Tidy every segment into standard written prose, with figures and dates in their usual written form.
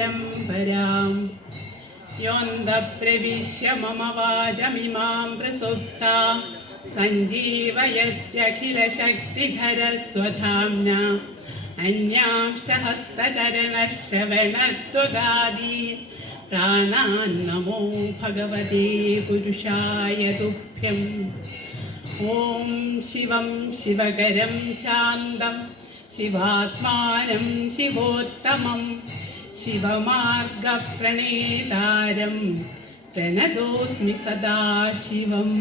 परम्परां योऽन्तःप्रविश्य मम वाचमिमां प्रसुप्तां सञ्जीवयत्यखिलशक्तिधरस्वधाम्ना अन्यांश्च हस्तचरणश्रवणत्वगादीन् प्राणान्नमो भगवते पुरुषाय तुभ्यम्। ॐ शिवं शिवकरं शान्तं शिवात्मानं शिवोत्तमं शिवमार्गप्रणेतारं प्रणतोऽस्मि सदाशिवम्.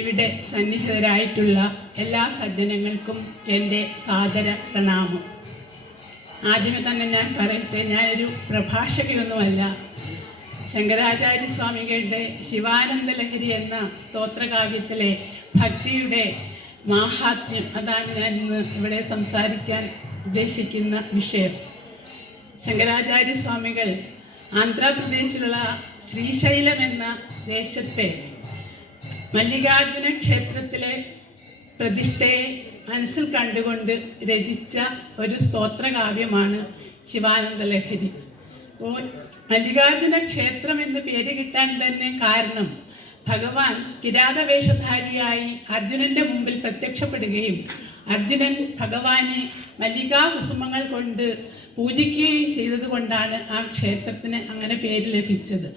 ഇവിടെ സന്നിഹിതരായിട്ടുള്ള എല്ലാ സജ്ജനങ്ങൾക്കും എൻ്റെ സാദര പ്രണാമം. ആദ്യമേ തന്നെ ഞാൻ പറയട്ടെ, ഞാനൊരു പ്രഭാഷകയൊന്നുമല്ല. ശങ്കരാചാര്യ സ്വാമികളുടെ ശിവാനന്ദ ലഹരി എന്ന സ്തോത്രകാവ്യത്തിലെ ഭക്തിയുടെ മാഹാത്മ്യം, അതാണ് ഞാൻ ഇന്ന് ഇവിടെ സംസാരിക്കാൻ ഉദ്ദേശിക്കുന്ന വിഷയം. ശങ്കരാചാര്യ സ്വാമികൾ ആന്ധ്രാപ്രദേശിലുള്ള ശ്രീശൈലം എന്ന ദേശത്തെ മല്ലികാർജുന ക്ഷേത്രത്തിലെ പ്രതിഷ്ഠയെ മനസ്സിൽ കണ്ടുകൊണ്ട് രചിച്ച ഒരു സ്തോത്രകാവ്യമാണ് ശിവാനന്ദ ലഹരി. മല്ലികാർജുന ക്ഷേത്രം എന്ന് പേര് കിട്ടാൻ തന്നെ കാരണം ഭഗവാൻ കിരാതവേഷധാരിയായി അർജുനൻ്റെ മുമ്പിൽ പ്രത്യക്ഷപ്പെടുകയും അർജുനൻ ഭഗവാനെ മല്ലികാ കുസുമങ്ങൾ കൊണ്ട് പൂജിക്കുകയും ചെയ്തതുകൊണ്ടാണ് ആ ക്ഷേത്രത്തിന് അങ്ങനെ പേര് ലഭിച്ചത്.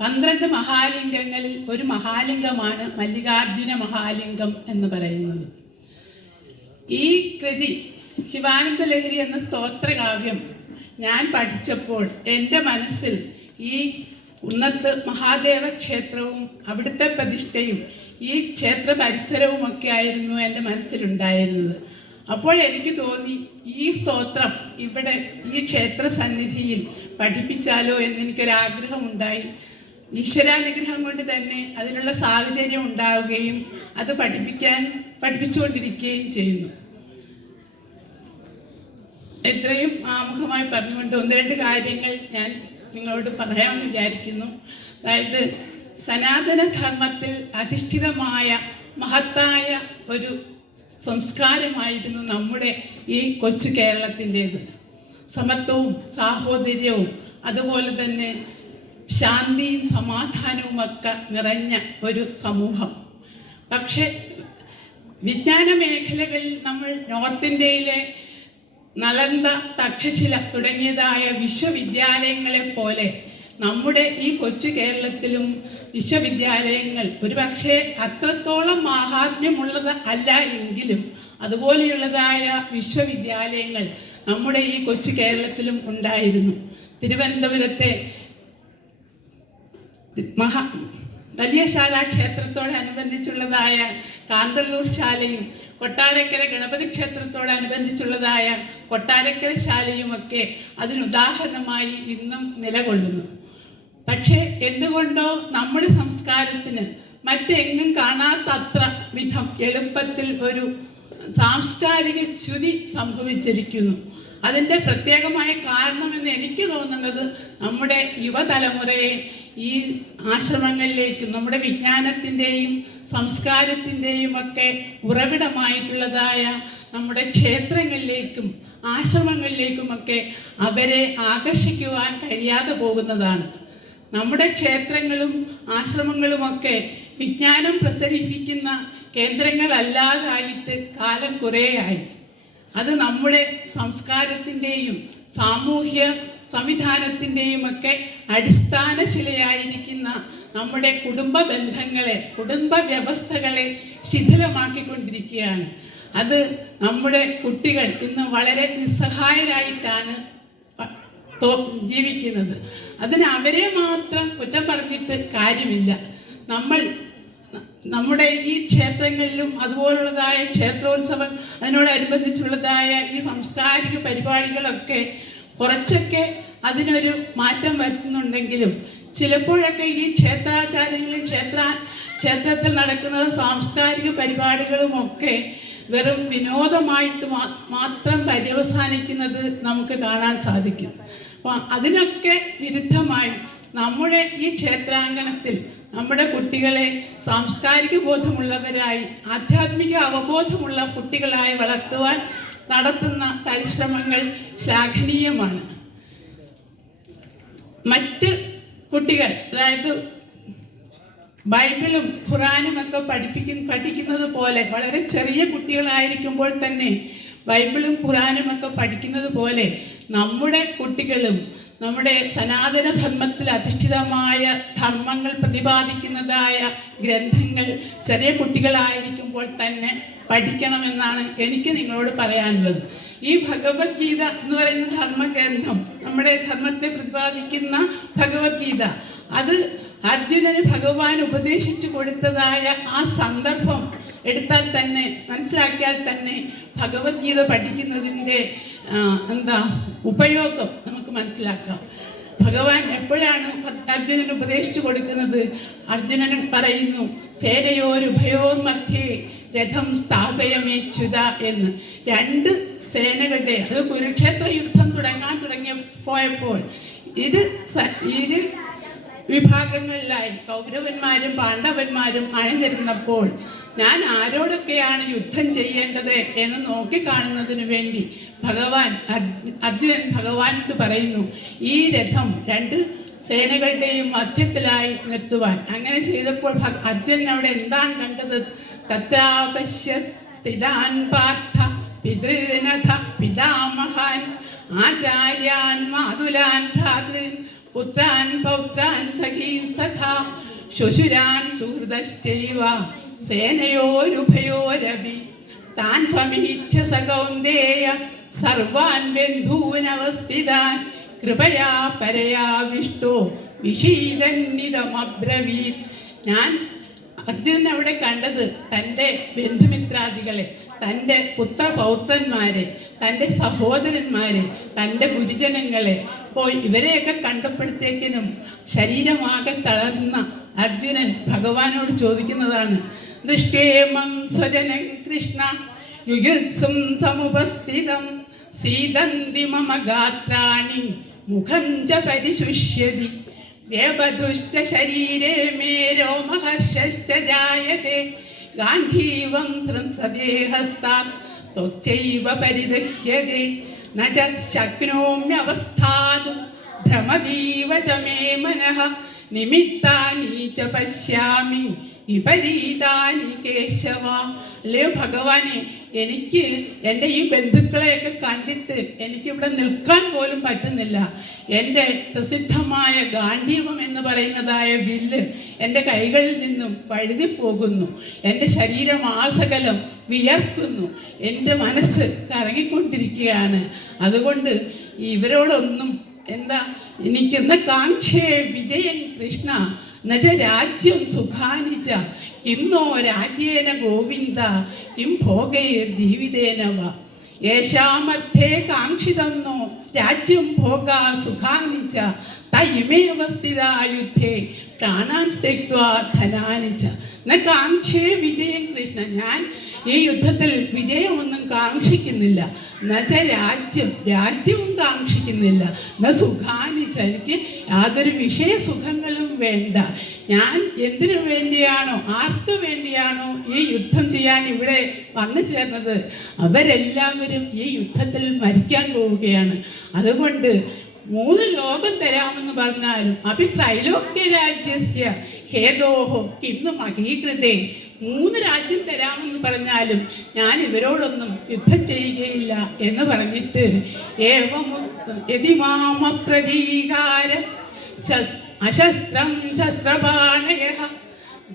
12 മഹാലിംഗങ്ങളിൽ ഒരു മഹാലിംഗമാണ് മല്ലികാർജുന മഹാലിംഗം എന്ന് പറയുന്നത്. ഈ കൃതി ശിവാനന്ദ ലഹരി എന്ന സ്തോത്രകാവ്യം ഞാൻ പഠിച്ചപ്പോൾ എൻ്റെ മനസ്സിൽ ഈ ഉന്നത്ത് മഹാദേവ ക്ഷേത്രവും അവിടുത്തെ പ്രതിഷ്ഠയും ഈ ക്ഷേത്ര പരിസരവുമൊക്കെ ആയിരുന്നു എൻ്റെ മനസ്സിലുണ്ടായിരുന്നത്. അപ്പോൾ എനിക്ക് തോന്നി, ഈ സ്തോത്രം ഇവിടെ ഈ ക്ഷേത്ര സന്നിധിയിൽ പഠിപ്പിച്ചാലോ എന്നെനിക്കൊരാഗ്രഹമുണ്ടായി. ഈശ്വരാനുഗ്രഹം കൊണ്ട് തന്നെ അതിനുള്ള സാഹചര്യം ഉണ്ടാവുകയും അത് പഠിപ്പിച്ചുകൊണ്ടിരിക്കുകയും ചെയ്യുന്നു. എത്രയും ആമുഖമായി പറഞ്ഞുകൊണ്ട് 1-2 കാര്യങ്ങൾ ഞാൻ നിങ്ങളോട് പറയാമെന്ന് വിചാരിക്കുന്നു. അതായത്, സനാതനധർമ്മത്തിൽ അധിഷ്ഠിതമായ മഹത്തായ ഒരു സംസ്കാരമായിരുന്നു നമ്മുടെ ഈ കൊച്ചു കേരളത്തിൻ്റേത്. സമത്വവും സാഹോദര്യവും അതുപോലെ തന്നെ ശാന്തിയും സമാധാനവുമൊക്കെ നിറഞ്ഞ ഒരു സമൂഹം. പക്ഷേ വിജ്ഞാന മേഖലകളിൽ നമ്മൾ നോർത്ത് ഇന്ത്യയിലെ നളന്ദ, തക്ഷശില തുടങ്ങിയതായ വിശ്വവിദ്യാലയങ്ങളെ പോലെ നമ്മുടെ ഈ കൊച്ചു കേരളത്തിലും വിശ്വവിദ്യാലയങ്ങൾ ഒരുപക്ഷെ അത്രത്തോളം മാഹാത്മ്യമുള്ളത് അല്ല എങ്കിലും അതുപോലെയുള്ളതായ വിശ്വവിദ്യാലയങ്ങൾ നമ്മുടെ ഈ കൊച്ചു കേരളത്തിലും ഉണ്ടായിരുന്നു. തിരുവനന്തപുരത്തെ വലിയ ശാല ക്ഷേത്രത്തോടനുബന്ധിച്ചുള്ളതായ കാന്തല്ലൂർ ശാലയും കൊട്ടാരക്കര ഗണപതി ക്ഷേത്രത്തോടനുബന്ധിച്ചുള്ളതായ കൊട്ടാരക്കര ശാലയുമൊക്കെ അതിനുദാഹരണമായി ഇന്നും നിലകൊള്ളുന്നു. പക്ഷേ എന്തുകൊണ്ടോ നമ്മുടെ സംസ്കാരത്തിന് മറ്റെങ്ങും കാണാത്തത്ര വിധം എളുപ്പത്തിൽ ഒരു സാംസ്കാരിക ച്യുതി സംഭവിച്ചിരിക്കുന്നു. അതിൻ്റെ പ്രത്യേകമായ കാരണമെന്ന് എനിക്ക് തോന്നുന്നത് നമ്മുടെ യുവതലമുറയെ ഈ ആശ്രമങ്ങളിലേക്കും നമ്മുടെ വിജ്ഞാനത്തിൻ്റെയും സംസ്കാരത്തിൻ്റെയും ഒക്കെ ഉറവിടമായിട്ടുള്ളതായ നമ്മുടെ ക്ഷേത്രങ്ങളിലേക്കും ആശ്രമങ്ങളിലേക്കുമൊക്കെ അവരെ ആകർഷിക്കുവാൻ കഴിയാതെ പോകുന്നതാണ്. നമ്മുടെ ക്ഷേത്രങ്ങളും ആശ്രമങ്ങളുമൊക്കെ വിജ്ഞാനം പ്രസരിപ്പിക്കുന്ന കേന്ദ്രങ്ങളല്ലാതായിട്ട് കാലം കുറേയായി. അത് നമ്മുടെ സംസ്കാരത്തിൻ്റെയും സാമൂഹ്യ സംവിധാനത്തിൻ്റെയും ഒക്കെ അടിസ്ഥാന ശിലയായിരിക്കുന്ന നമ്മുടെ കുടുംബ ബന്ധങ്ങളെ, കുടുംബ വ്യവസ്ഥകളെ ശിഥിലമാക്കിക്കൊണ്ടിരിക്കുകയാണ്. അത് നമ്മുടെ കുട്ടികൾ ഇന്ന് വളരെ നിസ്സഹായരായിട്ടാണ് ജീവിക്കുന്നത്. അതിന് അവരെ മാത്രം കുറ്റം പറഞ്ഞിട്ട് കാര്യമില്ല. നമ്മുടെ ഈ ക്ഷേത്രങ്ങളിലും അതുപോലുള്ളതായ ക്ഷേത്രോത്സവം അതിനോടനുബന്ധിച്ചുള്ളതായ ഈ സാംസ്കാരിക പരിപാടികളൊക്കെ കുറച്ചൊക്കെ അതിനൊരു മാറ്റം വരുത്തുന്നുണ്ടെങ്കിലും ചിലപ്പോഴൊക്കെ ഈ ക്ഷേത്രാചാരങ്ങളിൽ ക്ഷേത്രത്തിൽ നടക്കുന്ന സാംസ്കാരിക പരിപാടികളുമൊക്കെ വെറും വിനോദമായിട്ട് മാത്രം പര്യവസാനിക്കുന്നത് നമുക്ക് കാണാൻ സാധിക്കും. അപ്പോൾ അതിനൊക്കെ വിരുദ്ധമായി നമ്മുടെ ഈ ക്ഷേത്രാങ്കണത്തിൽ നമ്മുടെ കുട്ടികളെ സാംസ്കാരിക ബോധമുള്ളവരായി, ആധ്യാത്മിക അവബോധമുള്ള കുട്ടികളായി വളർത്തുവാൻ നടത്തുന്ന പരിശ്രമങ്ങൾ ശ്ലാഘനീയമാണ്. മറ്റ് കുട്ടികൾ, അതായത് ബൈബിളും ഖുറാനും ഒക്കെ പഠിക്കുന്നത് പോലെ, വളരെ ചെറിയ കുട്ടികളായിരിക്കുമ്പോൾ തന്നെ ബൈബിളും ഖുറാനും ഒക്കെ പഠിക്കുന്നത് പോലെ നമ്മുടെ കുട്ടികളും നമ്മുടെ സനാതന ധർമ്മത്തിൽ അധിഷ്ഠിതമായ ധർമ്മങ്ങൾ പ്രതിപാദിക്കുന്നതായ ഗ്രന്ഥങ്ങൾ ചെറിയ കുട്ടികളായിരിക്കുമ്പോൾ തന്നെ പഠിക്കണമെന്നാണ് എനിക്ക് നിങ്ങളോട് പറയാനുള്ളത്. ഈ ഭഗവത്ഗീത എന്ന് പറയുന്ന ധർമ്മഗ്രന്ഥം, നമ്മുടെ ധർമ്മത്തെ പ്രതിപാദിക്കുന്ന ഭഗവത്ഗീത, അത് അർജുനന് ഭഗവാൻ ഉപദേശിച്ചു കൊടുത്തതായ ആ സന്ദർഭം എടുത്താൽ തന്നെ, മനസ്സിലാക്കിയാൽ തന്നെ ഭഗവത്ഗീത പഠിക്കുന്നതിൻ്റെ ഉപയോഗം നമുക്ക് മനസ്സിലാക്കാം. ഭഗവാൻ എപ്പോഴാണ് അർജുനന് ഉപദേശിച്ചു കൊടുക്കുന്നത്? അർജുനൻ പറയുന്നു, സേനയോരുഭയോർ മധ്യേ രഥം സ്ഥാപയമേച്യുത എന്ന്. രണ്ട് സേനകളുടെ, അത് കുരുക്ഷേത്ര യുദ്ധം പോയപ്പോൾ ഇരു വിഭാഗങ്ങളിലായി കൗരവന്മാരും പാണ്ഡവന്മാരും അണിനിരുന്നപ്പോൾ ഞാൻ ആരോടൊക്കെയാണ് യുദ്ധം ചെയ്യേണ്ടത് എന്ന് നോക്കിക്കാണുന്നതിന് വേണ്ടി അർജുനൻ ഭഗവാനോട് പറയുന്നു, ഈ രഥം രണ്ട് സേനകളുടെയും മധ്യത്തിലായി നിർത്തുവാൻ. അങ്ങനെ ചെയ്തപ്പോൾ അർജുനൻ അവിടെ എന്താണ് കണ്ടത്? തത്രാപശ്യ സ്ഥിതാൻ പാർത്ഥ പിതൃനഥ പിതാമഹാൻ ആചാര്യാൻ മാതുലാൻ ഭ്രാതൃൻ പുത്രാൻ പൗത്രാൻ സഖീംസ്തഥാ ശ്വശുരാൻ സുഹൃദശ്ചൈവ സേനയോരുഭയോരപി താൻ സമീക്ഷ സകൗന്ദേയ സർവാൻ ബന്ധൂനവസ്ഥിതാൻ കൃപയാ പരയാവിഷ്ടോ വിഷീദന്നിതമബ്രവീത്. ഞാൻ അർജുനൻ അവിടെ കണ്ടത് തൻ്റെ ബന്ധുമിത്രാദികളെ, തൻ്റെ പുത്രപൗത്രന്മാരെ, തൻ്റെ സഹോദരന്മാരെ, തൻ്റെ ഗുരുജനങ്ങളെ. അപ്പോൾ ഇവരെയൊക്കെ കണ്ടപ്പോഴത്തേക്കിനും ശരീരമാകെ തളർന്ന അർജുനൻ ഭഗവാനോട് ചോദിക്കുന്നതാണ്, ദൃഷ്ടേമം സ്വജനം കൃഷ്ണ യുയുത്സും സമുപസ്ഥിതം സീദന്തി മമ ഗാത്രാണി മുഖം ച പരിശുഷ്യതി വ്യവധുശ്ച ശരീരേ മേ രോമഹർഷശ്ച ജായതേ ഗാന്ധീവം ത്രംസദേഹസ്താത് ത്വച്ചൈവ പരിദഹ്യതേ ന ച ശക്നോമ്യവസ്ഥാതും ഭ്രമതീവ ച മേ മനഃ നിമിത്താനി ച പശ്യാമി വിപരീതാനി കേശവ. അല്ലയോ ഭഗവാനെ, എനിക്ക് എൻ്റെ ഈ ബന്ധുക്കളെയൊക്കെ കണ്ടിട്ട് എനിക്കിവിടെ നിൽക്കാൻ പോലും പറ്റുന്നില്ല. എൻ്റെ പ്രസിദ്ധമായ ഗാന്ധീവം എന്ന് പറയുന്നതായ വില്ല് എൻ്റെ കൈകളിൽ നിന്നും വഴുതിപ്പോകുന്നു. എൻ്റെ ശരീരം ആസകലം വിയർക്കുന്നു. എൻ്റെ മനസ്സ് കറങ്ങിക്കൊണ്ടിരിക്കുകയാണ്. അതുകൊണ്ട് ഇവരോടൊന്നും എനിക്കെന്ന കാക്ഷേ വിജയൻ കൃഷ്ണ നജ രാജ്യം സുഖാനിച്ച കിം നോ രാജ്യേന ഗോവിന്ദ കിം ഭോഗൈർ ജീവിതേനവ യേശാമർത്ഥേ കാക്ഷിതം നോ രാജ്യം ഭോഗ സുഖാനിച്ച തയിമേവ സ്ഥിതാ യുദ്ധേ പ്രാണാൻ സ്ത്യക്ത്വാ ധനാനിച്ച ന കാക്ഷേ വിജയൻ കൃഷ്ണ. ഞാൻ ഈ യുദ്ധത്തിൽ വിജയമൊന്നും കാക്ഷിക്കുന്നില്ല. നച്ച രാജ്യവും കാക്ഷിക്കുന്നില്ല. ന സുഖാനിച്ച, എനിക്ക് യാതൊരു വിഷയസുഖങ്ങളും വേണ്ട. ഞാൻ എന്തിനു വേണ്ടിയാണോ, ആർക്ക് വേണ്ടിയാണോ ഈ യുദ്ധം ചെയ്യാൻ ഇവിടെ വന്നു ചേർന്നത്, അവരെല്ലാവരും ഈ യുദ്ധത്തിൽ മരിക്കാൻ പോവുകയാണ്. അതുകൊണ്ട് 3 ലോകം തരാമെന്ന് പറഞ്ഞാലും അഭിത്രൈലോക്യ രാജ്യസ്യ ഹേതോഹോ കിന്നു മഹീകൃതേ, 3 രാജ്യം തരാമെന്ന് പറഞ്ഞാലും ഞാൻ ഇവരോടൊന്നും യുദ്ധം ചെയ്യുകയില്ല എന്ന് പറഞ്ഞിട്ട് യതിമാമപ്രതീകാരം അശസ്ത്രം ശസ്ത്രപാണയഃ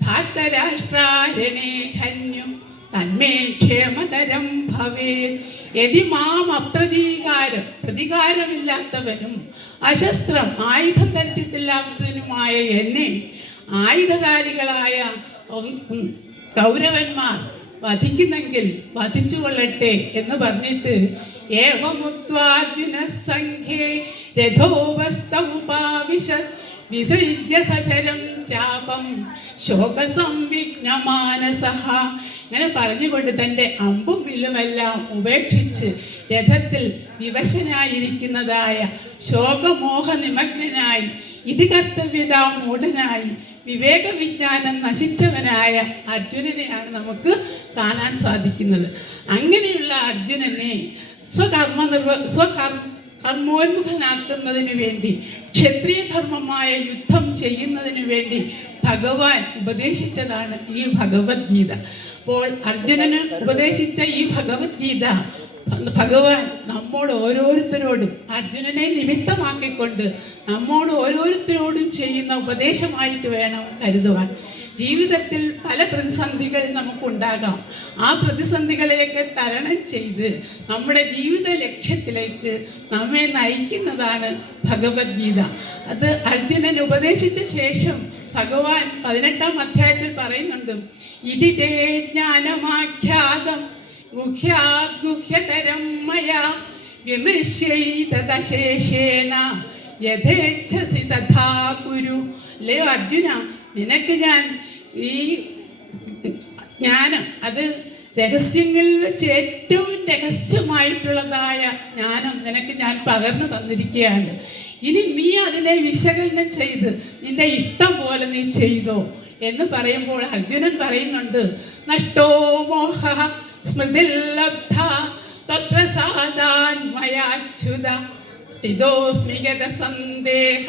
ധാർത്തരാഷ്ട്രാരണേ ഹന്യം തന്മേ ക്ഷേമതരം ഭവേത്. യതിമാം അപ്രതീകാരം, പ്രതികാരമില്ലാത്തവനും അശസ്ത്രം, ആയുധം ധരിച്ചിട്ടില്ലാത്തവനുമായ എന്നെ ആയുധധാരികളായ കൗരവന്മാർ വധിക്കുന്നെങ്കിൽ വധിച്ചുകൊള്ളട്ടെ എന്ന് പറഞ്ഞിട്ട് ഏവമുക്ത്വാർജുന സംഘേ രഥോപസ്ഥമുപാവിശത് വിസൃജ്യ സശരം ചാപം ശോകസംവിഘ്നമാനസഃ. ഇങ്ങനെ പറഞ്ഞുകൊണ്ട് തൻ്റെ അമ്പും വില്ലുമെല്ലാം ഉപേക്ഷിച്ച് രഥത്തിൽ വിവശനായിരിക്കുന്നതായ ശോകമോഹ നിമഗ്നനായി ഇതികർത്തവ്യതാ മൂഢനായി വിവേകവിജ്ഞാനം നശിച്ചവനായ അർജുനനെയാണ് നമുക്ക് കാണാൻ സാധിക്കുന്നത്. അങ്ങനെയുള്ള അർജുനനെ കർമ്മോന്മുഖനാക്കുന്നതിന് വേണ്ടി, ക്ഷത്രിയ ധർമ്മമായ യുദ്ധം ചെയ്യുന്നതിന് വേണ്ടി ഭഗവാൻ ഉപദേശിച്ചതാണ് ഈ ഭഗവത്ഗീത. അപ്പോൾ അർജുനന് ഉപദേശിച്ച ഈ ഭഗവത്ഗീത ഭഗവാൻ നമ്മോട് ഓരോരുത്തരോടും, അർജുനനെ നിമിത്തമാക്കിക്കൊണ്ട് നമ്മോട് ഓരോരുത്തരോടും ചെയ്യുന്ന ഉപദേശമായിട്ട് വേണം കരുതുവാൻ. ജീവിതത്തിൽ പല പ്രതിസന്ധികൾ നമുക്കുണ്ടാകാം. ആ പ്രതിസന്ധികളെയൊക്കെ തരണം ചെയ്ത് നമ്മുടെ ജീവിത ലക്ഷ്യത്തിലേക്ക് നമ്മെ നയിക്കുന്നതാണ് ഭഗവത്ഗീത. അത് അർജുനൻ ഉപദേശിച്ച ശേഷം ഭഗവാൻ 18-ാം അധ്യായത്തിൽ പറയുന്നുണ്ട്, ഇതിതേ ജ്ഞാനമാഖ്യാതം ഗുഹ്യാഗുഹ്യതരം മയാ വിമൃശ്യൈതദശേഷേണ യഥേച്ഛസി തഥാ കുരു. അല്ലയോ അർജുന, നിനക്ക് ഞാൻ ഈ ജ്ഞാനം, അത് രഹസ്യങ്ങളിൽ വെച്ച് ഏറ്റവും രഹസ്യമായിട്ടുള്ളതായ ജ്ഞാനം നിനക്ക് ഞാൻ പകർന്നു തന്നിരിക്കുകയാണ്. ഇനി നീ അതിനെ വിശകലനം ചെയ്ത് നിന്റെ ഇഷ്ടം പോലെ നീ ചെയ്തോ എന്ന് പറയുമ്പോൾ അർജുനൻ പറയുന്നുണ്ട്, നഷ്ടോ മോഹ സ്മൃതിർലബ്ധ ത്വത്പ്രസാദാന്മയാച്യുത സ്ഥിതോസ്മി ഗതസന്ദേഹ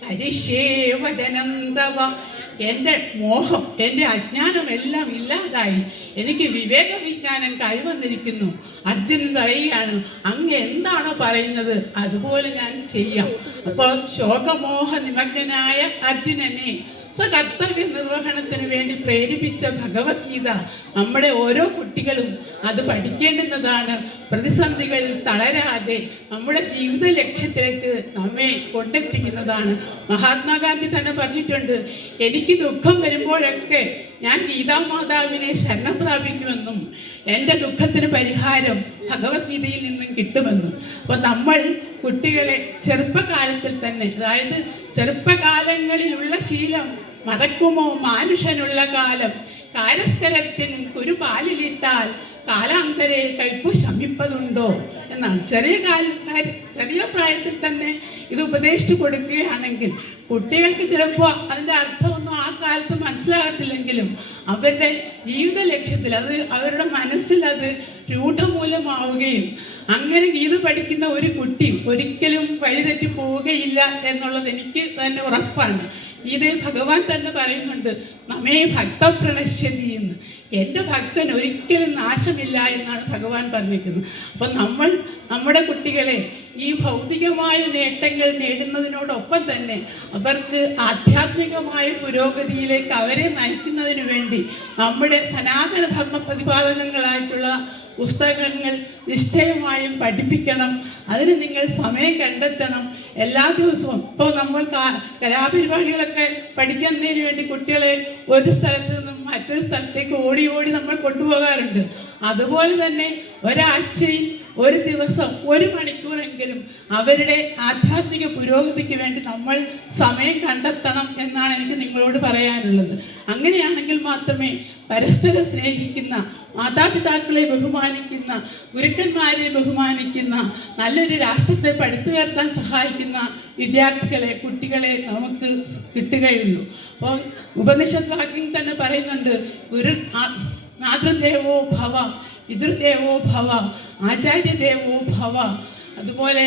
കരിഷ്യേ വചനം തവ. എൻ്റെ മോഹം, എൻ്റെ അജ്ഞാനം എല്ലാം ഇല്ലാതായി, എനിക്ക് വിവേക വിജ്ഞാനം കൈവന്നിരിക്കുന്നു. അർജുനൻ പറയുകയാണ്, അങ്ങ് എന്താണോ പറയുന്നത് അതുപോലെ ഞാൻ ചെയ്യാം. അപ്പോൾ ശോകമോഹ നിമഗ്നനായ അർജുനനെ സ്വകർത്തവ്യ നിർവഹണത്തിന് വേണ്ടി പ്രേരിപ്പിച്ച ഭഗവത്ഗീത നമ്മുടെ ഓരോ കുട്ടികളും അത് പഠിക്കേണ്ടുന്നതാണ്. പ്രതിസന്ധികളിൽ തളരാതെ നമ്മുടെ ജീവിത ലക്ഷ്യത്തിലേക്ക് നമ്മെ കൊണ്ടെത്തിക്കുന്നതാണ്. മഹാത്മാഗാന്ധി തന്നെ പറഞ്ഞിട്ടുണ്ട്, എനിക്ക് ദുഃഖം വരുമ്പോഴൊക്കെ ഞാൻ ഗീതാമാതാവിനെ ശരണം പ്രാപിക്കുമെന്നും എൻ്റെ ദുഃഖത്തിന് പരിഹാരം ഭഗവത്ഗീതയിൽ നിന്നും കിട്ടുമെന്നും. അപ്പോൾ നമ്മൾ കുട്ടികളെ ചെറുപ്പകാലത്തിൽ തന്നെ, അതായത് ചെറുപ്പകാലങ്ങളിലുള്ള ശീലം മറക്കുമോ മാനുഷനുള്ള കാലം, കാരസ്കരത്തിൻ കുരുപാലിലിട്ടാൽ കാലാന്തരെ കയ്പു ശമിപ്പതുണ്ടോ എന്നാണ്. ചെറിയ പ്രായത്തിൽ തന്നെ ഇത് ഉപദേശിച്ചു കൊടുക്കുകയാണെങ്കിൽ കുട്ടികൾക്ക് ചിലപ്പോൾ അതിൻ്റെ അർത്ഥമൊന്നും ആ കാലത്ത് മനസ്സിലാകത്തില്ലെങ്കിലും അവരുടെ ജീവിത ലക്ഷ്യത്തിൽ അത്, അവരുടെ മനസ്സിൽ അത് രൂഢമൂലമാവുകയും അങ്ങനെ ഗീത പഠിക്കുന്ന ഒരു കുട്ടി ഒരിക്കലും വഴിതെറ്റി പോവുകയില്ല എന്നുള്ളത് എനിക്ക് തന്നെ ഉറപ്പാണ്. ഇത് ഭഗവാൻ തന്നെ പറയുന്നുണ്ട്, നമ്മേ ഭക്തപ്രണശ്യതി എന്ന്. എൻ്റെ ഭക്തൻ ഒരിക്കലും നാശമില്ല എന്നാണ് ഭഗവാൻ പറഞ്ഞിരിക്കുന്നത്. അപ്പം നമ്മൾ നമ്മുടെ കുട്ടികളെ ഈ ഭൗതികമായ നേട്ടങ്ങൾ നേടുന്നതിനോടൊപ്പം തന്നെ അവർക്ക് ആധ്യാത്മികമായ പുരോഗതിയിലേക്ക് അവരെ നയിക്കുന്നതിന് വേണ്ടി നമ്മുടെ സനാതന ധർമ്മ പ്രതിപാദകങ്ങളായിട്ടുള്ള പുസ്തകങ്ങൾ നിശ്ചയമായും പഠിപ്പിക്കണം. അതിന് നിങ്ങൾ സമയം കണ്ടെത്തണം. എല്ലാ ദിവസവും ഇപ്പോൾ നമ്മൾ കലാപരിപാടികളൊക്കെ പഠിക്കുന്നതിന് വേണ്ടി കുട്ടികളെ ഒരു സ്ഥലത്ത് നിന്നും മറ്റൊരു സ്ഥലത്തേക്ക് ഓടി നമ്മൾ കൊണ്ടുപോകാറുണ്ട്. അതുപോലെ തന്നെ ഒരാഴ്ചയിൽ ഒരു ദിവസം 1 മണിക്കൂറെങ്കിലും അവരുടെ ആധ്യാത്മിക പുരോഗതിക്ക് വേണ്ടി നമ്മൾ സമയം കണ്ടെത്തണം എന്നാണ് എനിക്ക് നിങ്ങളോട് പറയാനുള്ളത്. അങ്ങനെയാണെങ്കിൽ മാത്രമേ പരസ്പരം സ്നേഹിക്കുന്ന, മാതാപിതാക്കളെ ബഹുമാനിക്കുന്ന, ഗുരുക്കന്മാരെ ബഹുമാനിക്കുന്ന, നല്ലൊരു രാഷ്ട്രത്തെ പടുത്തുയർത്താൻ സഹായിക്കുന്ന വിദ്യാർത്ഥികളെ, കുട്ടികളെ നമുക്ക് കിട്ടുകയുള്ളൂ. അപ്പോൾ ഉപനിഷത്ത് വാക്യം തന്നെ പറയുന്നുണ്ട്, മാതൃദേവോ ഭവ, പിതൃദേവോ ഭവ, ആചാര്യദേവോ ഭവ. അതുപോലെ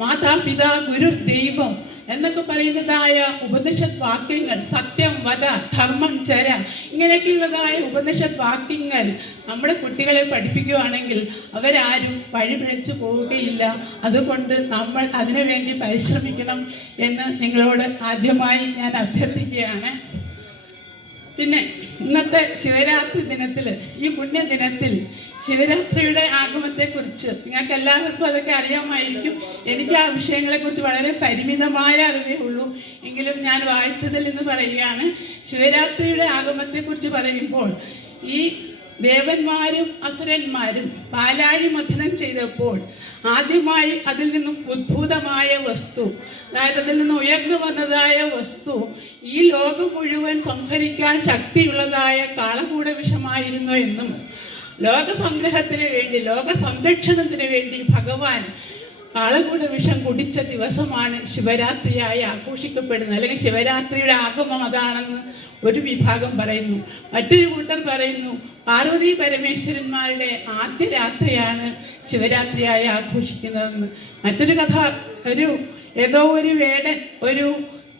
മാതാപിതാ ഗുരു ദൈവം എന്നൊക്കെ പറയുന്നതായ ഉപനിഷത്ത് വാക്യങ്ങൾ, സത്യം വദ ധർമ്മം ചര, ഇങ്ങനെയൊക്കെയുള്ളതായ ഉപനിഷത്ത് വാക്യങ്ങൾ നമ്മുടെ കുട്ടികളെ പഠിപ്പിക്കുകയാണെങ്കിൽ അവരാരും വഴിപിഴച്ചു പോവുകയില്ല. അതുകൊണ്ട് നമ്മൾ അതിനുവേണ്ടി പരിശ്രമിക്കണം എന്ന് നിങ്ങളോട് ആദ്യമായി ഞാൻ അഭ്യർത്ഥിക്കുകയാണ്. പിന്നെ ഇന്നത്തെ ശിവരാത്രി ദിനത്തിൽ, ഈ പുണ്യദിനത്തിൽ ശിവരാത്രിയുടെ ആഗമത്തെക്കുറിച്ച് നിങ്ങൾക്ക് എല്ലാവർക്കും അതൊക്കെ അറിയാമായിരിക്കും. എനിക്ക് ആ വിഷയങ്ങളെക്കുറിച്ച് വളരെ പരിമിതമായ അറിവേ ഉള്ളൂ. എങ്കിലും ഞാൻ വായിച്ചതിൽ നിന്ന് പറയുകയാണ്. ശിവരാത്രിയുടെ ആഗമത്തെക്കുറിച്ച് പറയുമ്പോൾ ഈ ദേവന്മാരും അസുരന്മാരും പാലാഴി മഥനം ചെയ്തപ്പോൾ ആദ്യമായി അതിൽ നിന്നും ഉദ്ഭൂതമായ വസ്തു, അതായത് അതിൽ നിന്ന് ഉയർന്നു വന്നതായ വസ്തു ഈ ലോകം മുഴുവൻ സംഹരിക്കാൻ ശക്തിയുള്ളതായ കാളകൂട വിഷമായിരുന്നു എന്നും ലോക സംഗ്രഹത്തിന് വേണ്ടി, ലോക സംരക്ഷണത്തിന് വേണ്ടി ഭഗവാൻ കാളകൂട വിഷം കുടിച്ച ദിവസമാണ് ശിവരാത്രിയായി ആഘോഷിക്കപ്പെടുന്നത്, അല്ലെങ്കിൽ ശിവരാത്രിയുടെ ആഗമം അതാണെന്ന് ഒരു വിഭാഗം പറയുന്നു. മറ്റൊരു കൂട്ടർ പറയുന്നു പാർവതി പരമേശ്വരന്മാരുടെ ആദ്യ രാത്രിയാണ് ശിവരാത്രിയായി ആഘോഷിക്കുന്നതെന്ന്. മറ്റൊരു കഥ, ഏതോ ഒരു വേടൻ ഒരു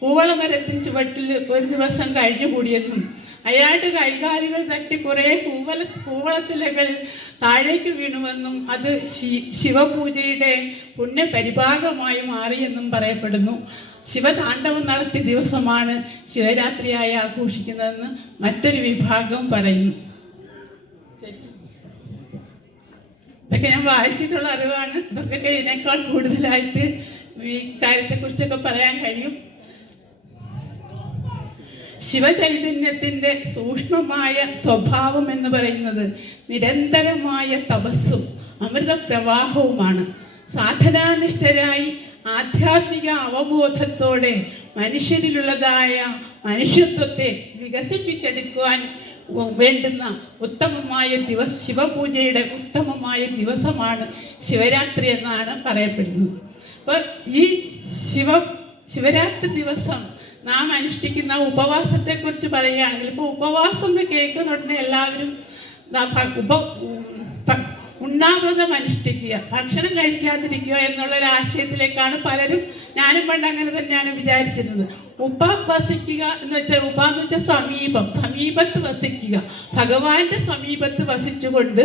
കൂവളമരത്തിന് ചുവട്ടിൽ ഒരു ദിവസം കഴിഞ്ഞുകൂടിയെന്നും അയാളുടെ കൈകാലുകൾ തട്ടി കുറേ കൂവളത്തിലകൾ താഴേക്ക് വീണുവെന്നും അത് ശിവപൂജയുടെ പുണ്യപരിഭാഗമായി മാറിയെന്നും പറയപ്പെടുന്നു. ശിവതാണ്ഡവം നടത്തിയ ദിവസമാണ് ശിവരാത്രിയായി ആഘോഷിക്കുന്നതെന്ന് മറ്റൊരു വിഭാഗം പറയുന്നു. ഇതൊക്കെ ഞാൻ വായിച്ചിട്ടുള്ള അറിവാണ്. ഇവർക്കൊക്കെ ഇതിനേക്കാൾ കൂടുതലായിട്ട് ഈ കാര്യത്തെക്കുറിച്ചൊക്കെ പറയാൻ കഴിയും. ശിവചൈതന്യത്തിൻ്റെ സൂക്ഷ്മമായ സ്വഭാവം എന്ന് പറയുന്നത് നിരന്തരമായ തപസ്സും അമൃതപ്രവാഹവുമാണ്. സാധനാനിഷ്ഠരായി ആധ്യാത്മിക അവബോധത്തോടെ മനുഷ്യരിലുള്ളതായ മനുഷ്യത്വത്തെ വികസിപ്പിച്ചെടുക്കുവാൻ വേണ്ടുന്ന ഉത്തമമായ ശിവപൂജയുടെ ഉത്തമമായ ദിവസമാണ് ശിവരാത്രി എന്നാണ് പറയപ്പെടുന്നത്. അപ്പോൾ ഈ ശിവരാത്രി ദിവസം നാം അനുഷ്ഠിക്കുന്ന ഉപവാസത്തെക്കുറിച്ച് പറയുകയാണെങ്കിൽ, ഇപ്പോൾ ഉപവാസം എന്ന് കേൾക്കുന്ന ഉടനെ എല്ലാവരും ഉണ്ണാവ്രതം അനുഷ്ഠിക്കുക, ഭക്ഷണം കഴിക്കാതിരിക്കുക എന്നുള്ളൊരു ആശയത്തിലേക്കാണ് പലരും, ഞാനും പണ്ട് അങ്ങനെ തന്നെയാണ് വിചാരിച്ചിരുന്നത്. ഉപവസിക്കുക എന്ന് വെച്ചാൽ എന്ന് വെച്ചാൽ സമീപത്ത് വസിക്കുക, ഭഗവാന്റെ സമീപത്ത് വസിച്ചുകൊണ്ട്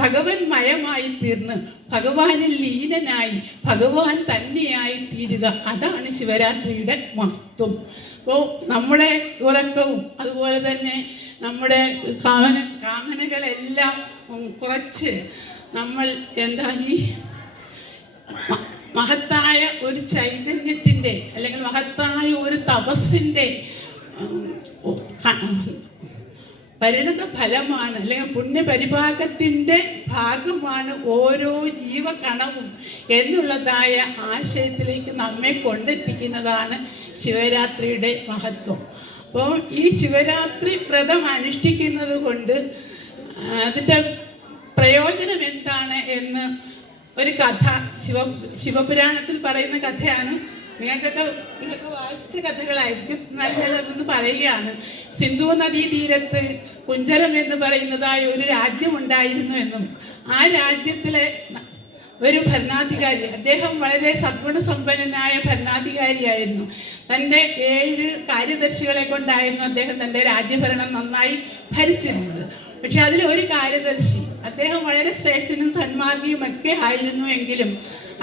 ഭഗവൻ മയമായി തീർന്ന് ഭഗവാനിൽ ലീനനായി ഭഗവാൻ തന്നെയായി തീരുക, അതാണ് ശിവരാത്രിയുടെ മഹത്വം. അപ്പോൾ നമ്മുടെ ഉറക്കവും അതുപോലെ തന്നെ നമ്മുടെ കാമനകളെല്ലാം കുറച്ച് നമ്മൾ ഈ മഹത്തായ ഒരു ചൈതന്യത്തിൻ്റെ അല്ലെങ്കിൽ മഹത്തായ ഒരു തപസ്സിൻ്റെ പരിണത ഫലമാണ്, അല്ലെങ്കിൽ പുണ്യപരിഭാഗത്തിൻ്റെ ഭാഗമാണ് ഓരോ ജീവകണവും എന്നുള്ളതായ ആശയത്തിലേക്ക് നമ്മെ കൊണ്ടെത്തിക്കുന്നതാണ് ശിവരാത്രിയുടെ മഹത്വം. അപ്പോൾ ഈ ശിവരാത്രി വ്രതം അനുഷ്ഠിക്കുന്നത് കൊണ്ട് അതിൻ്റെ പ്രയോജനം എന്താണ് എന്ന് ഒരു കഥ ശിവപുരാണത്തിൽ പറയുന്ന കഥയാണ്. നിങ്ങൾക്കൊക്കെ വായിച്ച കഥകളായിരിക്കും, നല്ലതെന്ന് പറയുകയാണ്. സിന്ധു നദീതീരത്ത് കുഞ്ചരം എന്ന് പറയുന്നതായ ഒരു രാജ്യമുണ്ടായിരുന്നു എന്നും ആ രാജ്യത്തിലെ ഒരു ഭരണാധികാരി, അദ്ദേഹം വളരെ സദ്ഗുണസമ്പന്നനായ ഭരണാധികാരിയായിരുന്നു. തൻ്റെ 7 കാര്യദർശികളെ കൊണ്ടായിരുന്നു അദ്ദേഹം തൻ്റെ രാജ്യഭരണം നന്നായി ഭരിച്ചിരുന്നത്. പക്ഷെ അതിലൊരു കാര്യദർശി, അദ്ദേഹം വളരെ ശ്രേഷ്ഠനും സന്മാർഗിയുമൊക്കെ ആയിരുന്നു എങ്കിലും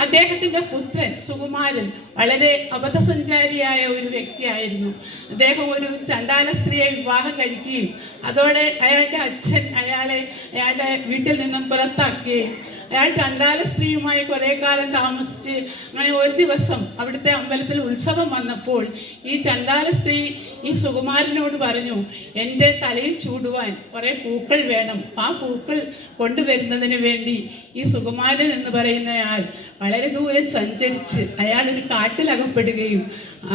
അദ്ദേഹത്തിൻ്റെ പുത്രൻ സുകുമാരൻ വളരെ അബദ്ധസഞ്ചാരിയായ ഒരു വ്യക്തിയായിരുന്നു. അദ്ദേഹം ഒരു ചണ്ടാല സ്ത്രീയെ വിവാഹം കഴിക്കുകയും അതോടെ അയാളുടെ അച്ഛൻ അയാളുടെ വീട്ടിൽ നിന്നും പുറത്താക്കുകയും അയാൾ ചണ്ടാല സ്ത്രീയുമായി കുറേ കാലം താമസിച്ച് അങ്ങനെ ഒരു ദിവസം അവിടുത്തെ അമ്പലത്തിൽ ഉത്സവം വന്നപ്പോൾ ഈ ചണ്ടാല സ്ത്രീ ഈ സുകുമാരനോട് പറഞ്ഞു, എൻ്റെ തലയിൽ ചൂടുവാൻ കുറേ പൂക്കൾ വേണം, ആ പൂക്കൾ കൊണ്ടുവരുന്നതിന് വേണ്ടി ഈ സുകുമാരൻ എന്ന് പറയുന്നയാൾ വളരെ ദൂരം സഞ്ചരിച്ച് അയാൾ ഒരു കാട്ടിലകപ്പെടുകയും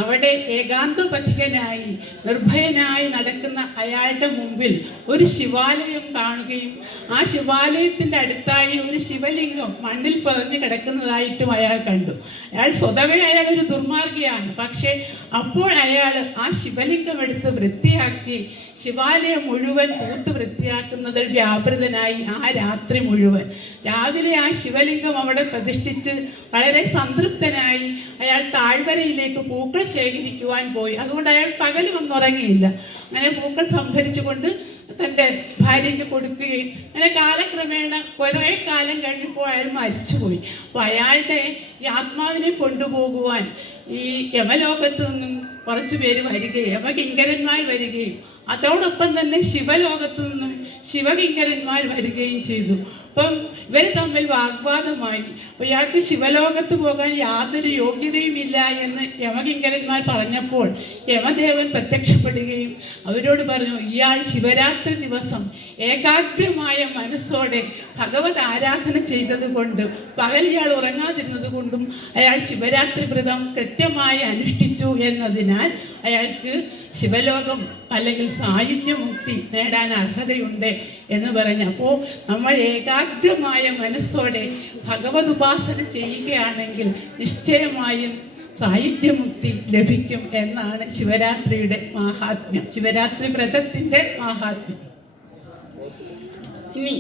അവിടെ ഏകാന്തപഥികനായി നിർഭയനായി നടക്കുന്ന അയാളുടെ മുമ്പിൽ ഒരു ശിവാലയം കാണുകയും ആ ശിവാലയത്തിൻ്റെ അടുത്തായി ഒരു ശിവലിംഗം മണ്ണിൽ പുറഞ്ഞു കിടക്കുന്നതായിട്ടും അയാൾ കണ്ടു. അയാൾ സ്വതവേ ഒരു ദുർമാർഗിയാണ്. പക്ഷേ അപ്പോൾ അയാൾ ആ ശിവലിംഗം എടുത്ത് വൃത്തിയാക്കി ശിവാലയം മുഴുവൻ തൂത്ത് വൃത്തിയാക്കുന്നതിൽ വ്യാപൃതനായി ആ രാത്രി മുഴുവൻ. രാവിലെ ആ ശിവലിംഗം അവിടെ പ്രതിഷ്ഠിച്ച് വളരെ സംതൃപ്തനായി അയാൾ താഴ്വരയിലേക്ക് പൂക്കൾ ശേഖരിക്കുവാൻ പോയി. അതുകൊണ്ട് അയാൾ പകലൊന്നും ഉറങ്ങിയില്ല. അങ്ങനെ പൂക്കൾ സംഭരിച്ചുകൊണ്ട് തൻ്റെ ഭാര്യയ്ക്ക് കൊടുക്കുകയും അങ്ങനെ കാലക്രമേണ കുറേ കാലം കഴിഞ്ഞപ്പോൾ അയാൾ മരിച്ചുപോയി. അപ്പോൾ അയാളുടെ ഈ ആത്മാവിനെ കൊണ്ടുപോകുവാൻ ഈ യമലോകത്തു നിന്നും കുറച്ച് പേര് വരികയും യമകിങ്കരന്മാർ വരികയും അതോടൊപ്പം തന്നെ ശിവലോകത്തു നിന്നും ശിവകിങ്കരന്മാർ വരികയും ചെയ്തു. അപ്പം ഇവർ തമ്മിൽ വാഗ്വാദമായി. ഇയാൾക്ക് ശിവലോകത്ത് പോകാൻ യാതൊരു യോഗ്യതയുമില്ല എന്ന് യമകിങ്കരന്മാർ പറഞ്ഞപ്പോൾ യമദേവൻ പ്രത്യക്ഷപ്പെടുകയും അവരോട് പറഞ്ഞു, ഇയാൾ ശിവരാത്രി ദിവസം ഏകാഗ്രമായ മനസ്സോടെ ഭഗവത് ആരാധന ചെയ്തത് കൊണ്ട്, പകൽ ഇയാൾ ഉറങ്ങാതിരുന്നത് കൊണ്ട് കൊണ്ടും അയാൾ ശിവരാത്രി വ്രതം കൃത്യമായി അനുഷ്ഠിച്ചു എന്നതിനാൽ അയാൾക്ക് ശിവലോകം അല്ലെങ്കിൽ സായുജ്യമുക്തി നേടാൻ അർഹതയുണ്ട് എന്ന് പറഞ്ഞു. അപ്പോൾ നമ്മൾ ഏകാഗ്രമായ മനസ്സോടെ ഭഗവത് ഉപാസന ചെയ്യുകയാണെങ്കിൽ നിശ്ചയമായും സായുജ്യമുക്തി ലഭിക്കും എന്നാണ് ശിവരാത്രിയുടെ മാഹാത്മ്യം, ശിവരാത്രി വ്രതത്തിൻ്റെ മാഹാത്മ്യം. ഇനി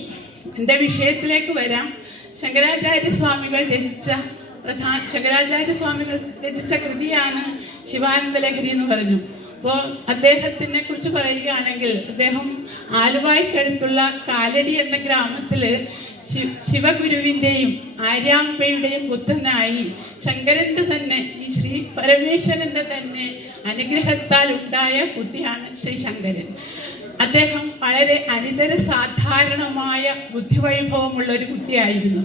എൻ്റെ വിഷയത്തിലേക്ക് വരാം. ശങ്കരാചാര്യസ്വാമികൾ രചിച്ച കൃതിയാണ് ശിവാനന്ദ ലഹരി എന്ന് പറഞ്ഞു. അപ്പോൾ അദ്ദേഹത്തിനെ കുറിച്ച് പറയുകയാണെങ്കിൽ അദ്ദേഹം ആലുവായ്ക്കടുത്തുള്ള കാലടി എന്ന ഗ്രാമത്തിൽ ശിവഗുരുവിൻ്റെയും ആര്യാമ്പയുടെയും പുത്രനായി ശങ്കരൻ്റെ തന്നെ ഈ ശ്രീ പരമേശ്വരൻ്റെ തന്നെ അനുഗ്രഹത്താൽ ഉണ്ടായ കുട്ടിയാണ് ശ്രീ ശങ്കരൻ. അദ്ദേഹം വളരെ അനിതര സാധാരണമായ ബുദ്ധിവൈഭവമുള്ള ഒരു കുട്ടിയായിരുന്നു.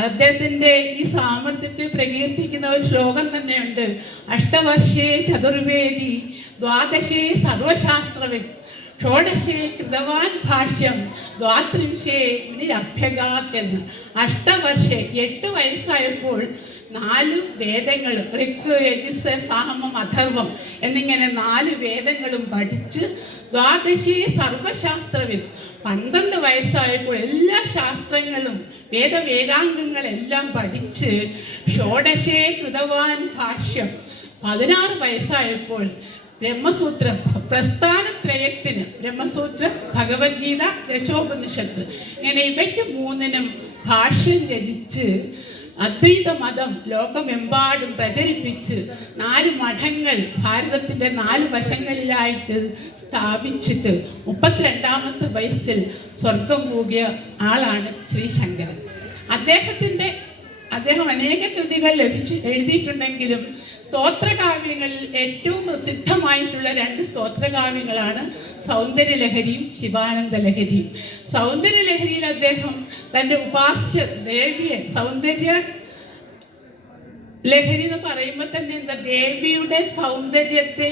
അദ്ദേഹത്തിൻ്റെ ഈ സാമർഥ്യത്തെ പ്രകീർത്തിക്കുന്ന ഒരു ശ്ലോകം തന്നെയുണ്ട്. അഷ്ടവർഷേ ചതുർവേദി ദ്വാദശേ സർവശാസ്ത്രവിദ് ഷോഡശേ കൃതവാൻ ഭാഷ്യം ദ്വാത്രിംശേ മുനിരഭ്യഗാത് എന്ന്. അഷ്ടവർഷേ 8 വയസ്സായപ്പോൾ 4 വേദങ്ങളും ഋഗ് യജുസ് സാമം അഥർവം എന്നിങ്ങനെ 4 വേദങ്ങളും പഠിച്ച് ദ്വാദശി സർവശാസ്ത്രവിദ് 12 വയസ്സായപ്പോൾ എല്ലാ ശാസ്ത്രങ്ങളും വേദാംഗങ്ങളെല്ലാം പഠിച്ച് ഷോഡശേ കൃതവാൻ ഭാഷ്യം 16 വയസ്സായപ്പോൾ ബ്രഹ്മസൂത്രം പ്രസ്ഥാനത്രയത്തിന് ബ്രഹ്മസൂത്രം, ഭഗവത്ഗീത, ദശോപനിഷത്ത് ഇങ്ങനെ ഇവയ്ക്ക് 3നും ഭാഷ്യം രചിച്ച് അദ്വൈത മതം ലോകമെമ്പാടും പ്രചരിപ്പിച്ച് 4 മഠങ്ങൾ ഭാരതത്തിൻ്റെ 4 വശങ്ങളിലായിട്ട് സ്ഥാപിച്ചിട്ട് 32ാമത്തെ വയസ്സിൽ സ്വർഗം പോകിയ ആളാണ് ശ്രീ ശങ്കരൻ. അദ്ദേഹം അനേക കൃതികൾ എഴുതിയിട്ടുണ്ടെങ്കിലും സ്തോത്രകാവ്യങ്ങളിൽ ഏറ്റവും പ്രസിദ്ധമായിട്ടുള്ള 2 സ്തോത്രകാവ്യങ്ങളാണ് സൗന്ദര്യലഹരിയും ശിവാനന്ദ ലഹരിയും. സൗന്ദര്യലഹരിയിൽ അദ്ദേഹം തൻ്റെ ഉപാസ്യ ദേവിയെ, സൗന്ദര്യ ലഹരി എന്ന് പറയുമ്പോൾ തന്നെ എന്താ, ദേവിയുടെ സൗന്ദര്യത്തെ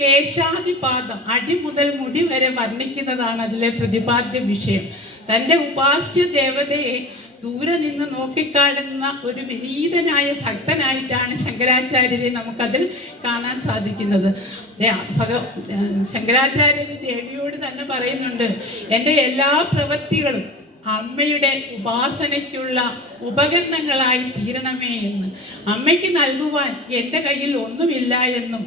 കേശാദിപാദം അടി മുതൽ മുടി വരെ വർണ്ണിക്കുന്നതാണ് അതിലെ പ്രതിപാദ്യ വിഷയം. തൻ്റെ ഉപാസ്യ ദേവതയെ ദൂരെ നിന്ന് നോക്കിക്കാണുന്ന ഒരു വിനീതനായ ഭക്തനായിട്ടാണ് ശങ്കരാചാര്യരെ നമുക്കതിൽ കാണാൻ സാധിക്കുന്നത്. ശങ്കരാചാര്യർ ദേവിയോട് തന്നെ പറയുന്നുണ്ട്, എൻ്റെ എല്ലാ പ്രവൃത്തികളും അമ്മയുടെ ഉപാസനയ്ക്കുള്ള ഉപകരണങ്ങളായി തീരണമേ എന്ന്. അമ്മയ്ക്ക് നൽകുവാൻ എൻ്റെ കയ്യിൽ ഒന്നുമില്ല എന്നും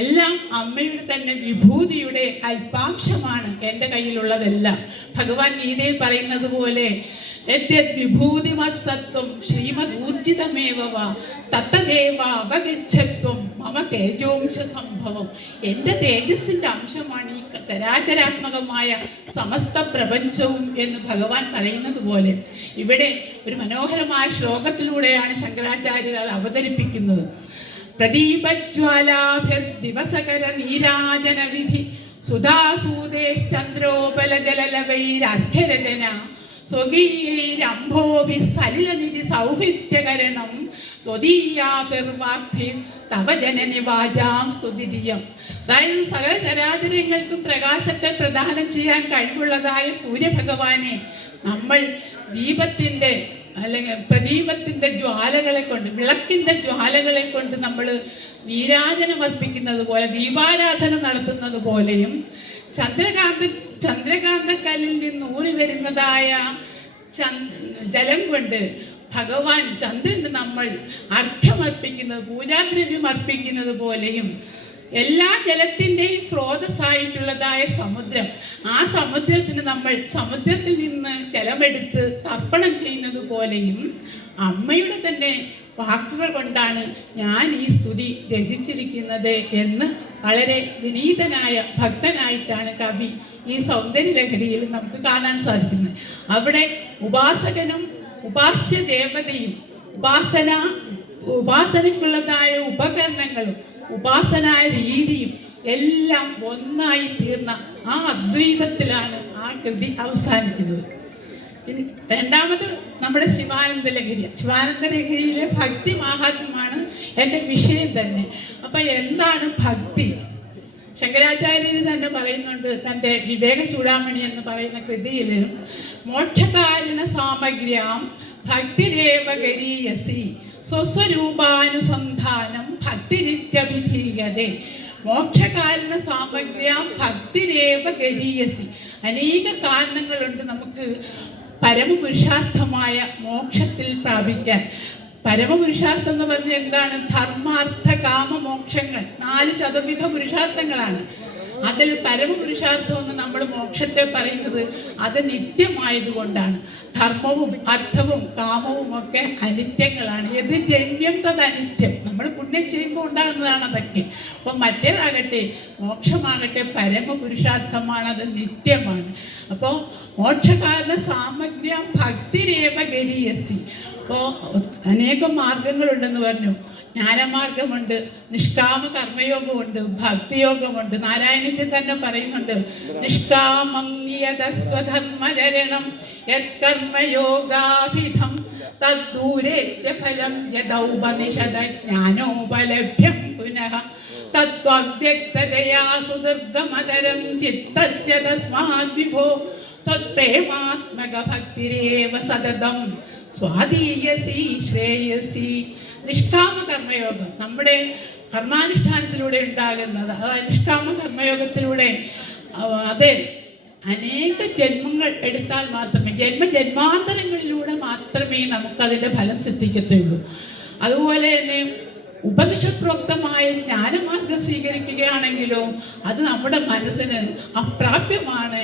എല്ലാം അമ്മയുടെ തന്നെ വിഭൂതിയുടെ അല്പാംശമാണ് എൻ്റെ കയ്യിലുള്ളതെല്ലാം. ഭഗവാൻ ഗീതയിൽ പറയുന്നത് പോലെ വിഭൂതിമത്സത്വം ശ്രീമദ് ഊർജിതമേവ തത്തദേവ അവഗച്ഛത്വം മമ തേജോംശ സംഭവം. എൻ്റെ തേജസ്സിൻ്റെ അംശമാണ് ഈ ചരാചരാത്മകമായ സമസ്ത പ്രപഞ്ചവും എന്ന് ഭഗവാൻ പറയുന്നത് പോലെ ഇവിടെ ഒരു മനോഹരമായ ശ്ലോകത്തിലൂടെയാണ് ശങ്കരാചാര്യർ അത് അവതരിപ്പിക്കുന്നത്. പ്രദീപജ്വാലാഭിർ ദിവസകര നീരാജന വിധി സുധാസൂതേശ്ചന്ദ്രോപലജലവൈരർഘ്യരചന സ്വകീയൈരംഭോഭി സലിലനിധി സൗഹിത്യകരണം ത്വദീയാഭിർവാഭ്യ തവ ജനനി വാചാം സ്തുതിരിയം. അതായത് സകല ചരാചരങ്ങൾക്കും പ്രകാശത്തെ പ്രദാനം ചെയ്യാൻ കഴിവുള്ളതായ സൂര്യഭഗവാനെ നമ്മൾ ദീപത്തിൻ്റെ അല്ലെങ്കിൽ പ്രദീപത്തിൻ്റെ ജ്വാലകളെ കൊണ്ട്, വിളക്കിൻ്റെ ജ്വാലകളെ കൊണ്ട് നമ്മൾ നീരാജനം അർപ്പിക്കുന്നത് പോലെ, ദീപാരാധന നടത്തുന്നത് പോലെയും ചന്ദ്രകാന്തക്കല്ലിൽ നിന്ന് ഊറി വരുന്നതായ ജലം കൊണ്ട് ഭഗവാൻ ചന്ദ്രന് നമ്മൾ അർഘ്യമർപ്പിക്കുന്നത്, പൂജാദ്രവ്യം അർപ്പിക്കുന്നത് പോലെയും എല്ലാ ജലത്തിൻ്റെയും സ്രോതസ്സായിട്ടുള്ളതായ സമുദ്രം, ആ സമുദ്രത്തിന് നമ്മൾ സമുദ്രത്തിൽ നിന്ന് ജലമെടുത്ത് തർപ്പണം ചെയ്യുന്നത് പോലെയും അമ്മയുടെ തന്നെ വാക്കുകൾ കൊണ്ടാണ് ഞാൻ ഈ സ്തുതി രചിച്ചിരിക്കുന്നത് എന്ന് വളരെ വിനീതനായ ഭക്തനായിട്ടാണ് കവി ഈ സൗന്ദര്യലഹരിയിൽ നമുക്ക് കാണാൻ സാധിക്കുന്നത്. അവിടെ ഉപാസകനും ഉപാസ്യ ദേവതയും ഉപാസനയ്ക്കുള്ളതായ ഉപകരണങ്ങളും ഉപാസനാ രീതിയും എല്ലാം ഒന്നായി തീർന്ന ആ അദ്വൈതത്തിലാണ് ആ കൃതി അവസാനിക്കുന്നത്. രണ്ടാമത് നമ്മുടെ ശിവാനന്ദ ലഹരിയിലെ ഭക്തി മാഹാത്മ്യമാണ് എൻ്റെ വിഷയം തന്നെ. അപ്പം എന്താണ് ഭക്തി? ശങ്കരാചാര്യർ തന്നെ പറയുന്നുണ്ട് തൻ്റെ വിവേക ചൂടാമണി എന്ന് പറയുന്ന കൃതിയിൽ, മോക്ഷകാരണ സാമഗ്രിയാം ഭക്തിരേവ ഗരീയസി സ്വസ്വരൂപാനുസന്ധാനം ഭക്തിരിത്യഭിധീയതേ മോക്ഷകാരണ സാമഗ്ര്യാം ഭക്തിരേവ ഗരീയസി. അനേക കാരണങ്ങളുണ്ട് നമുക്ക് പരമപുരുഷാർത്ഥമായ മോക്ഷത്തിൽ പ്രാപിക്കാൻ. പരമപുരുഷാർത്ഥം എന്ന് പറഞ്ഞാൽ എന്താണ്? ധർമാർത്ഥ കാമ മോക്ഷങ്ങൾ 4 ചതുർവിധ പുരുഷാർത്ഥങ്ങളാണ്. അതിൽ പരമപുരുഷാർത്ഥം എന്ന് നമ്മൾ മോക്ഷത്തെ പറയുന്നത് അത് നിത്യമായതുകൊണ്ടാണ്. ധർമ്മവും അർത്ഥവും കാമവും ഒക്കെ അനിത്യങ്ങളാണ്. ഇത് ജന്യം തത് അനിത്യം, നമ്മൾ പുണ്യം ചെയ്യുമ്പോൾ ഉണ്ടാകുന്നതാണ് അതൊക്കെ. അപ്പം മറ്റേതാകട്ടെ മോക്ഷമാകട്ടെ പരമപുരുഷാർത്ഥമാണ്, അത് നിത്യമാണ്. അപ്പോൾ മോക്ഷകാരണ സാമഗ്ര്യം ഭക്തിരേവ ഗരീയസി. അപ്പോൾ അനേകം മാർഗങ്ങളുണ്ടെന്ന് പറഞ്ഞു. ജ്ഞാനമാർഗമുണ്ട്, നിഷ്കാമ കർമ്മയോഗമുണ്ട്, ഭക്തിയോഗമുണ്ട്. നാരായണീയത്തിൽ തന്നെ പറയുന്നുണ്ട്, നിഷ്കാമം നിയതസ്വധർമ്മചരണം യത്കർമ്മയോഗാഭിധം തദ്ദൂരേത്യഫലം യദൗപനിഷദ ജ്ഞാനോപലഭ്യം പുനഃ തത്വവ്യക്തതയാ സുദീർഘമതരം ചിത്തസ്യ തസ്മാദ് വിഭോ ത്വത്പ്രേമാത്മക ഭക്തിരേവ സതതം സ്വാധീയസി ശ്രേയസി. നിഷ്കാമ കർമ്മയോഗം നമ്മുടെ കർമാനുഷ്ഠാനത്തിലൂടെ ഉണ്ടാകുന്നത്. അതായത് നിഷ്കാമ കർമ്മയോഗത്തിലൂടെ അത് അനേക ജന്മങ്ങൾ എടുത്താൽ മാത്രമേ, ജന്മാന്തരങ്ങളിലൂടെ മാത്രമേ നമുക്കതിൻ്റെ ഫലം സിദ്ധിക്കത്തുള്ളൂ. അതുപോലെ തന്നെ ഉപനിഷത്പ്രോക്തമായ ജ്ഞാനമാർഗം സ്വീകരിക്കുകയാണെങ്കിലോ അത് നമ്മുടെ മനസ്സിന് അപ്രാപ്യമാണ്.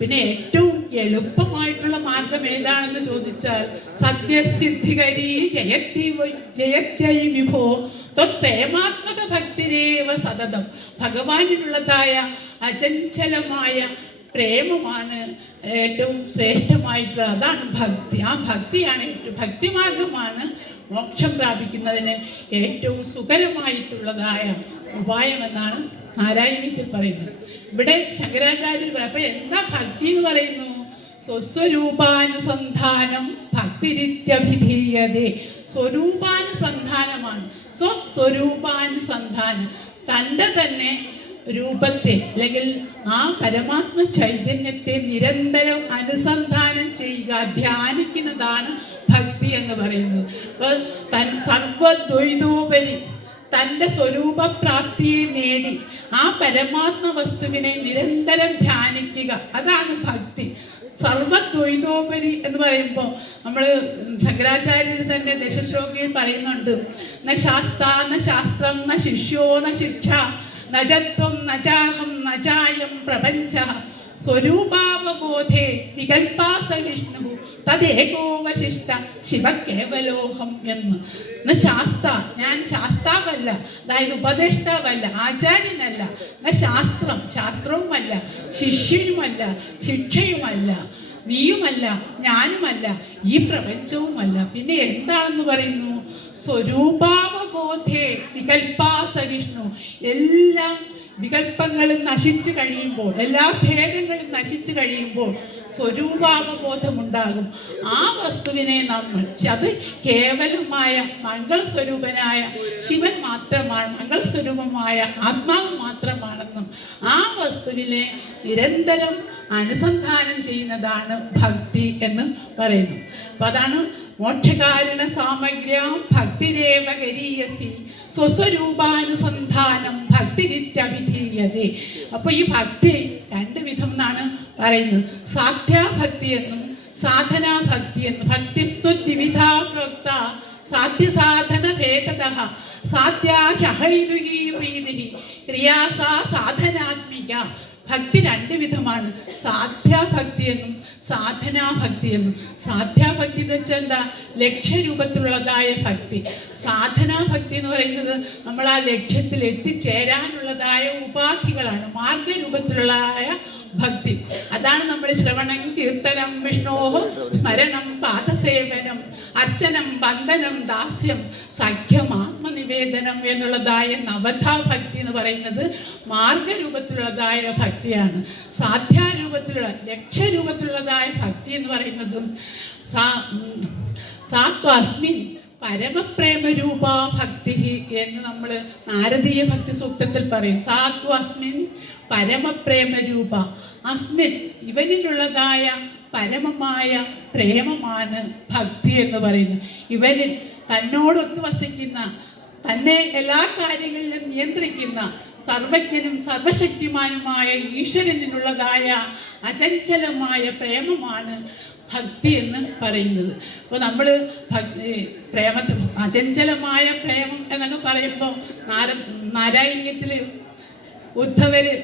പിന്നെ ഏറ്റവും എളുപ്പമായിട്ടുള്ള മാർഗം ഏതാണെന്ന് ചോദിച്ചാൽ സത്യസിദ്ധികരീ ജയത്യൈ വിഭോ ത്വത്പ്രേമാത്മക ഭക്തിരേവ സതതം. ഭഗവാനിനുള്ളതായ അചഞ്ചലമായ പ്രേമമാണ് ഏറ്റവും ശ്രേഷ്ഠമായിട്ടുള്ള, അതാണ് ഭക്തി. ആ ഭക്തിയാണ് ഭക്തിമാർഗമാണ് മോക്ഷം പ്രാപിക്കുന്നതിന് ഏറ്റവും സുഖകരമായിട്ടുള്ളതായ ഉപായമെന്നാണ് നാരായണീയത്തിൽ പറയുന്നത്. ഇവിടെ ശങ്കരാചാര്യർ അപ്പോൾ എന്താ ഭക്തി എന്ന് പറയുന്നു? സ്വസ്വരൂപാനുസന്ധാനം ഭക്തിരിത്യഭിധീയതേ. സ്വരൂപാനുസന്ധാനമാണ്. സ്വസ്വരൂപാനുസന്ധാനം, തൻ്റെ തന്നെ രൂപത്തെ അല്ലെങ്കിൽ ആ പരമാത്മ ചൈതന്യത്തെ നിരന്തരം അനുസന്ധാനം ചെയ്യുക, ധ്യാനിക്കുന്നതാണ് ഭക്തി എന്ന് പറയുന്നത്. അപ്പോൾ സർവദ്വൈതോപരി തൻ്റെ സ്വരൂപപ്രാപ്തിയെ നേടി ആ പരമാത്മ വസ്തുവിനെ നിരന്തരം ധ്യാനിക്കുക, അതാണ് ഭക്തി. സർവദ്വൈതോപരി എന്ന് പറയുമ്പോൾ നമ്മൾ ശങ്കരാചാര്യർ തന്നെ ദശശ്ലോകിയിൽ പറയുന്നുണ്ട്, ന ശാസ്ത്ര ന ശാസ്ത്രം ന ശിഷ്യോ ന ശിക്ഷ നജത്വം നജാഹം നജായം പ്രപഞ്ച സ്വരൂപാവബോധേ വികൽപാസഹിഷ്ണു തദേകോവശിഷ്ട ശിവകേവലോഹം എന്ന്. ശാസ്ത്ര, ഞാൻ ശാസ്താവല്ല, അതായത് ഉപദേഷ്ടാവല്ല, ആചാര്യനല്ല. ശാസ്ത്രം, ശാസ്ത്രവുമല്ല, ശിഷ്യനുമല്ല, ശിക്ഷയുമല്ല, നീയുമല്ല, ഞാനുമല്ല, ഈ പ്രപഞ്ചവുമല്ല. പിന്നെ എന്താണെന്ന് പറയുന്നു? സ്വരൂപാവബോധേ വികൽപാസഹിഷ്ണു. എല്ലാം വികല്പങ്ങളും നശിച്ചു കഴിയുമ്പോൾ, എല്ലാ ഭേദങ്ങളും നശിച്ചു കഴിയുമ്പോൾ സ്വരൂപാവബോധമുണ്ടാകും. ആ വസ്തുവിനെ നമ്മൾ, അത് കേവലമായ മംഗളസ്വരൂപനായ ശിവൻ മാത്രമാണ്, മംഗളസ്വരൂപമായ ആത്മാവ് മാത്രമാണെന്നും ആ വസ്തുവിനെ നിരന്തരം അനുസന്ധാനം ചെയ്യുന്നതാണ് ഭക്തി എന്ന് പറയുന്നു. അപ്പം അതാണ് മോക്ഷകാരണ സാമഗ്ര്യം ഭക്തിരേവ ഗരീയസി സ്വസ്വരൂപാനുസന്ധാനം ഭക്തിരിത്യഭിധീയതേ. അപ്പോൾ ഈ ഭക്തി 2 വിധം എന്നാണ് പറയുന്നത്. സാധ്യാഭക്തി എന്നും സാധനാഭക്തി എന്നും. ഭക്തിസ്ത്വദ്വിവിധാ പ്രോക്ത സാധ്യസാധന ഭേദതഃ സാധ്യാഹൈതുകീ പ്രീതിഃ ക്രിയാസാ സാധനാത്മിക. ഭക്തി 2 വിധമാണ്, സാധ്യാഭക്തി എന്നും സാധനാഭക്തി എന്നും. സാധ്യാഭക്തി എന്ന് വെച്ചാൽ എന്താ? ലക്ഷ്യരൂപത്തിലുള്ളതായ ഭക്തി. സാധനാഭക്തി എന്ന് പറയുന്നത് നമ്മൾ ആ ലക്ഷ്യത്തിൽ എത്തിച്ചേരാനുള്ളതായ ഉപാധികളാണ്, മാർഗരൂപത്തിലുള്ളതായ ഭക്തി. അതാണ് നമ്മൾ ശ്രവണം, കീർത്തനം, വിഷ്ണോഹം സ്മരണം, പാദസേവനം, അർച്ചനം, വന്ദനം, ദാസ്യം, സഖ്യം, ആത്മനിവേദനം എന്നുള്ളതായ നവധാ ഭക്തി എന്ന് പറയുന്നത് മാർഗരൂപത്തിലുള്ളതായ ഭക്തിയാണ്. സാധ്യാരൂപത്തിലുള്ള ലക്ഷ്യരൂപത്തിലുള്ളതായ ഭക്തി എന്ന് പറയുന്നതും സാത്വസ്മിൻ പരമപ്രേമരൂപ ഭക്തി എന്ന് നമ്മൾ നാരദീയ ഭക്തി സൂക്തത്തിൽ പറയും. സാത്വസ്മിൻ പരമപ്രേമരൂപ. അസ്മിൻ, ഇവനിലുള്ളതായ പരമമായ പ്രേമമാണ് ഭക്തി എന്ന് പറയുന്നത്. ഇവനിൽ തന്നോടൊത്ത് വസിക്കുന്ന, തന്നെ എല്ലാ കാര്യങ്ങളിലും നിയന്ത്രിക്കുന്ന സർവജ്ഞനും സർവശക്തിമാനുമായ ഈശ്വരനിലുള്ളതായ അചഞ്ചലമായ പ്രേമമാണ് ഭക്തി എന്ന് പറയുന്നത്. അപ്പോൾ നമ്മൾ പ്രേമത്തിൽ അചഞ്ചലമായ പ്രേമം എന്നൊക്കെ പറയുമ്പോൾ നാരായണീയത്തിൽ ഉദ്ധവര്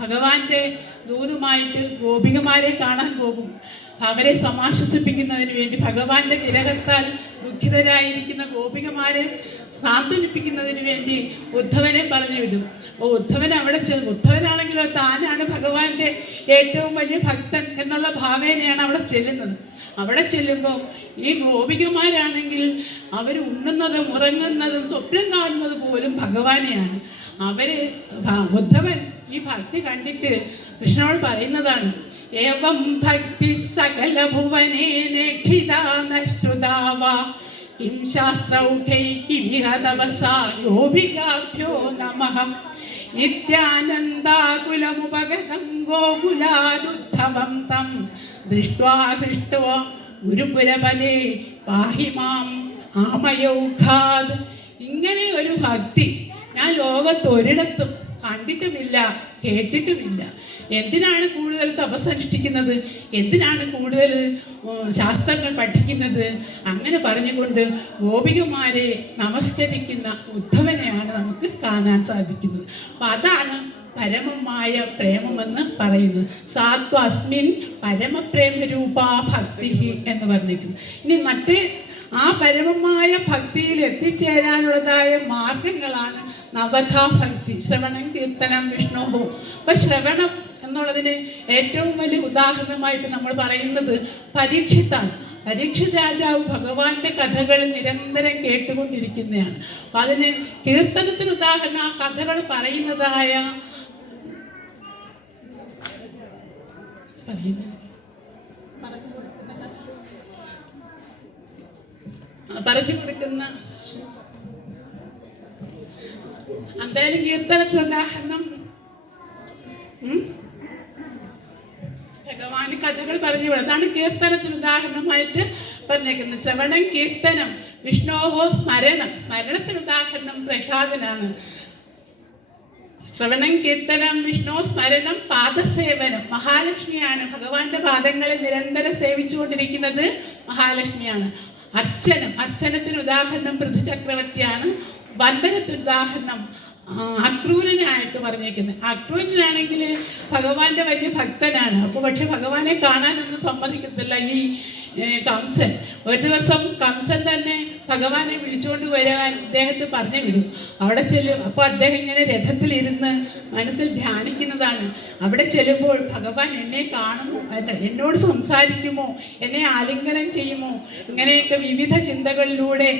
ഭഗവാന്റെ ദൂതുമായിട്ട് ഗോപികമാരെ കാണാൻ പോകും. അവരെ സമാശ്വസിപ്പിക്കുന്നതിന് വേണ്ടി ഭഗവാന്റെ വിരഹത്താൽ ദുഃഖിതരായിരിക്കുന്ന ഗോപികമാരെ സാന്ത്വനിപ്പിക്കുന്നതിന് വേണ്ടി ഉദ്ധവനെ പറഞ്ഞു വിടും. അപ്പോൾ ഉദ്ധവൻ അവിടെ ചെന്ന്, ഉദ്ധവനാണെങ്കിലോ താനാണ് ഭഗവാന്റെ ഏറ്റവും വലിയ ഭക്തൻ എന്നുള്ള ഭാവേനയാണ് അവിടെ ചെല്ലുന്നത്. അവിടെ ചെല്ലുമ്പോൾ ഈ ഗോപികമാരാണെങ്കിൽ അവർ ഉണ്ണുന്നതും ഉറങ്ങുന്നതും സ്വപ്നം കാണുന്നത് പോലും ഭഗവാനെയാണ്. ഉദ്ധവൻ ഈ ഭക്തി കണ്ടിട്ട് കൃഷ്ണനോട് പറയുന്നതാണ്, ഏവം ഭക്തി സകല ഭുവനേ നേക്ഷിതാശ്രുതാവ കിം ശാസ്ത്രൗഘൈ കിമിഹതവസാ ഗോപികാഭ്യോ നമഃ നിത്യാനന്ദാകുലമുപഗതം ഗോകുലാദുദ്ധവം തം ദൃഷ്ട്വാ ഹൃഷ്ട്വാ ഗുരുപുരപദേ പാഹി മാം ആമയൗഘാത്. ഇങ്ങനെ ഒരു ഭക്തി ഞാൻ ലോകത്തൊരിടത്തും കണ്ടിട്ടുമില്ല, കേട്ടിട്ടുമില്ല. എന്തിനാണ് കൂടുതൽ തപസ്സനുഷ്ഠിക്കുന്നത്, എന്തിനാണ് കൂടുതൽ ശാസ്ത്രങ്ങൾ പഠിക്കുന്നത്? അങ്ങനെ പറഞ്ഞുകൊണ്ട് ഗോപികമാരെ നമസ്കരിക്കുന്ന ഉദ്ധവനെയാണ് നമുക്ക് കാണാൻ സാധിക്കുന്നത്. അപ്പം അതാണ് പരമമായ പ്രേമമെന്ന് പറയുന്നത്. സാത്വസ്മിൻ പരമപ്രേമരൂപാ ഭക്തി എന്ന് പറഞ്ഞിരിക്കുന്നത്. ഇനി മറ്റേ ആ പരമമായ ഭക്തിയിൽ എത്തിച്ചേരാനുള്ളതായ മാർഗങ്ങളാണ് നവധാ ഭക്തി, ശ്രവണം, കീർത്തനം, വിഷ്ണോഹോ. അപ്പം ശ്രവണം എന്നുള്ളതിന് ഏറ്റവും വലിയ ഉദാഹരണമായിട്ട് നമ്മൾ പറയുന്നത് പരീക്ഷിത്താണ്. പരീക്ഷിത് രാജാവ് ഭഗവാന്റെ കഥകൾ നിരന്തരം കേട്ടുകൊണ്ടിരിക്കുന്നതാണ്. അപ്പം അതിന് കീർത്തനത്തിന് ഉദാഹരണം ആ കഥകൾ പറയുന്നതായ പറഞ്ഞു കൊടുക്കുന്ന എന്തായാലും കീർത്തനത്തിന് ഉദാഹരണം ഭഗവാന് കഥകൾ പറഞ്ഞു. അതാണ് കീർത്തനത്തിന് ഉദാഹരണമായിട്ട് പറഞ്ഞേക്കുന്നത്. ശ്രവണം, കീർത്തനം, വിഷ്ണോഹോ സ്മരണം. സ്മരണത്തിന് ഉദാഹരണം പ്രഹ്ലാദനാണ്. ശ്രവണം, കീർത്തനം, വിഷ്ണു സ്മരണം, പാദസേവനം മഹാലക്ഷ്മിയാണ്. ഭഗവാന്റെ പാദങ്ങളെ നിരന്തരം സേവിച്ചുകൊണ്ടിരിക്കുന്നത് മഹാലക്ഷ്മിയാണ്. അർച്ചനത്തിന് ഉദാഹരണം പൃഥു ചക്രവർത്തിയാണ്. വന്ദനത്തിന് ഉദാഹരണം അക്രൂരനായിട്ട് പറഞ്ഞേക്കുന്നത്. അക്രൂരനാണെങ്കിൽ ഭഗവാന്റെ വലിയ ഭക്തനാണ്. അപ്പോൾ പക്ഷെ ഭഗവാനെ കാണാനൊന്നും സമ്മതിക്കത്തില്ല ഈ കംസൻ. ഒരു ദിവസം കംസൻ തന്നെ ഭഗവാനെ വിളിച്ചുകൊണ്ട് വരാൻ അദ്ദേഹത്തെ പറഞ്ഞു വിടും. അവിടെ ചെല്ലും. അപ്പോൾ അദ്ദേഹം ഇങ്ങനെ രഥത്തിലിരുന്ന് മനസ്സിൽ ധ്യാനിക്കുന്നതാണ്. അവിടെ ചെല്ലുമ്പോൾ ഭഗവാൻ എന്നെ കാണുമോ, എന്നോട് സംസാരിക്കുമോ, എന്നെ ആലിംഗനം ചെയ്യുമോ, ഇങ്ങനെയൊക്കെ വിവിധ ചിന്തകളിലൂടെ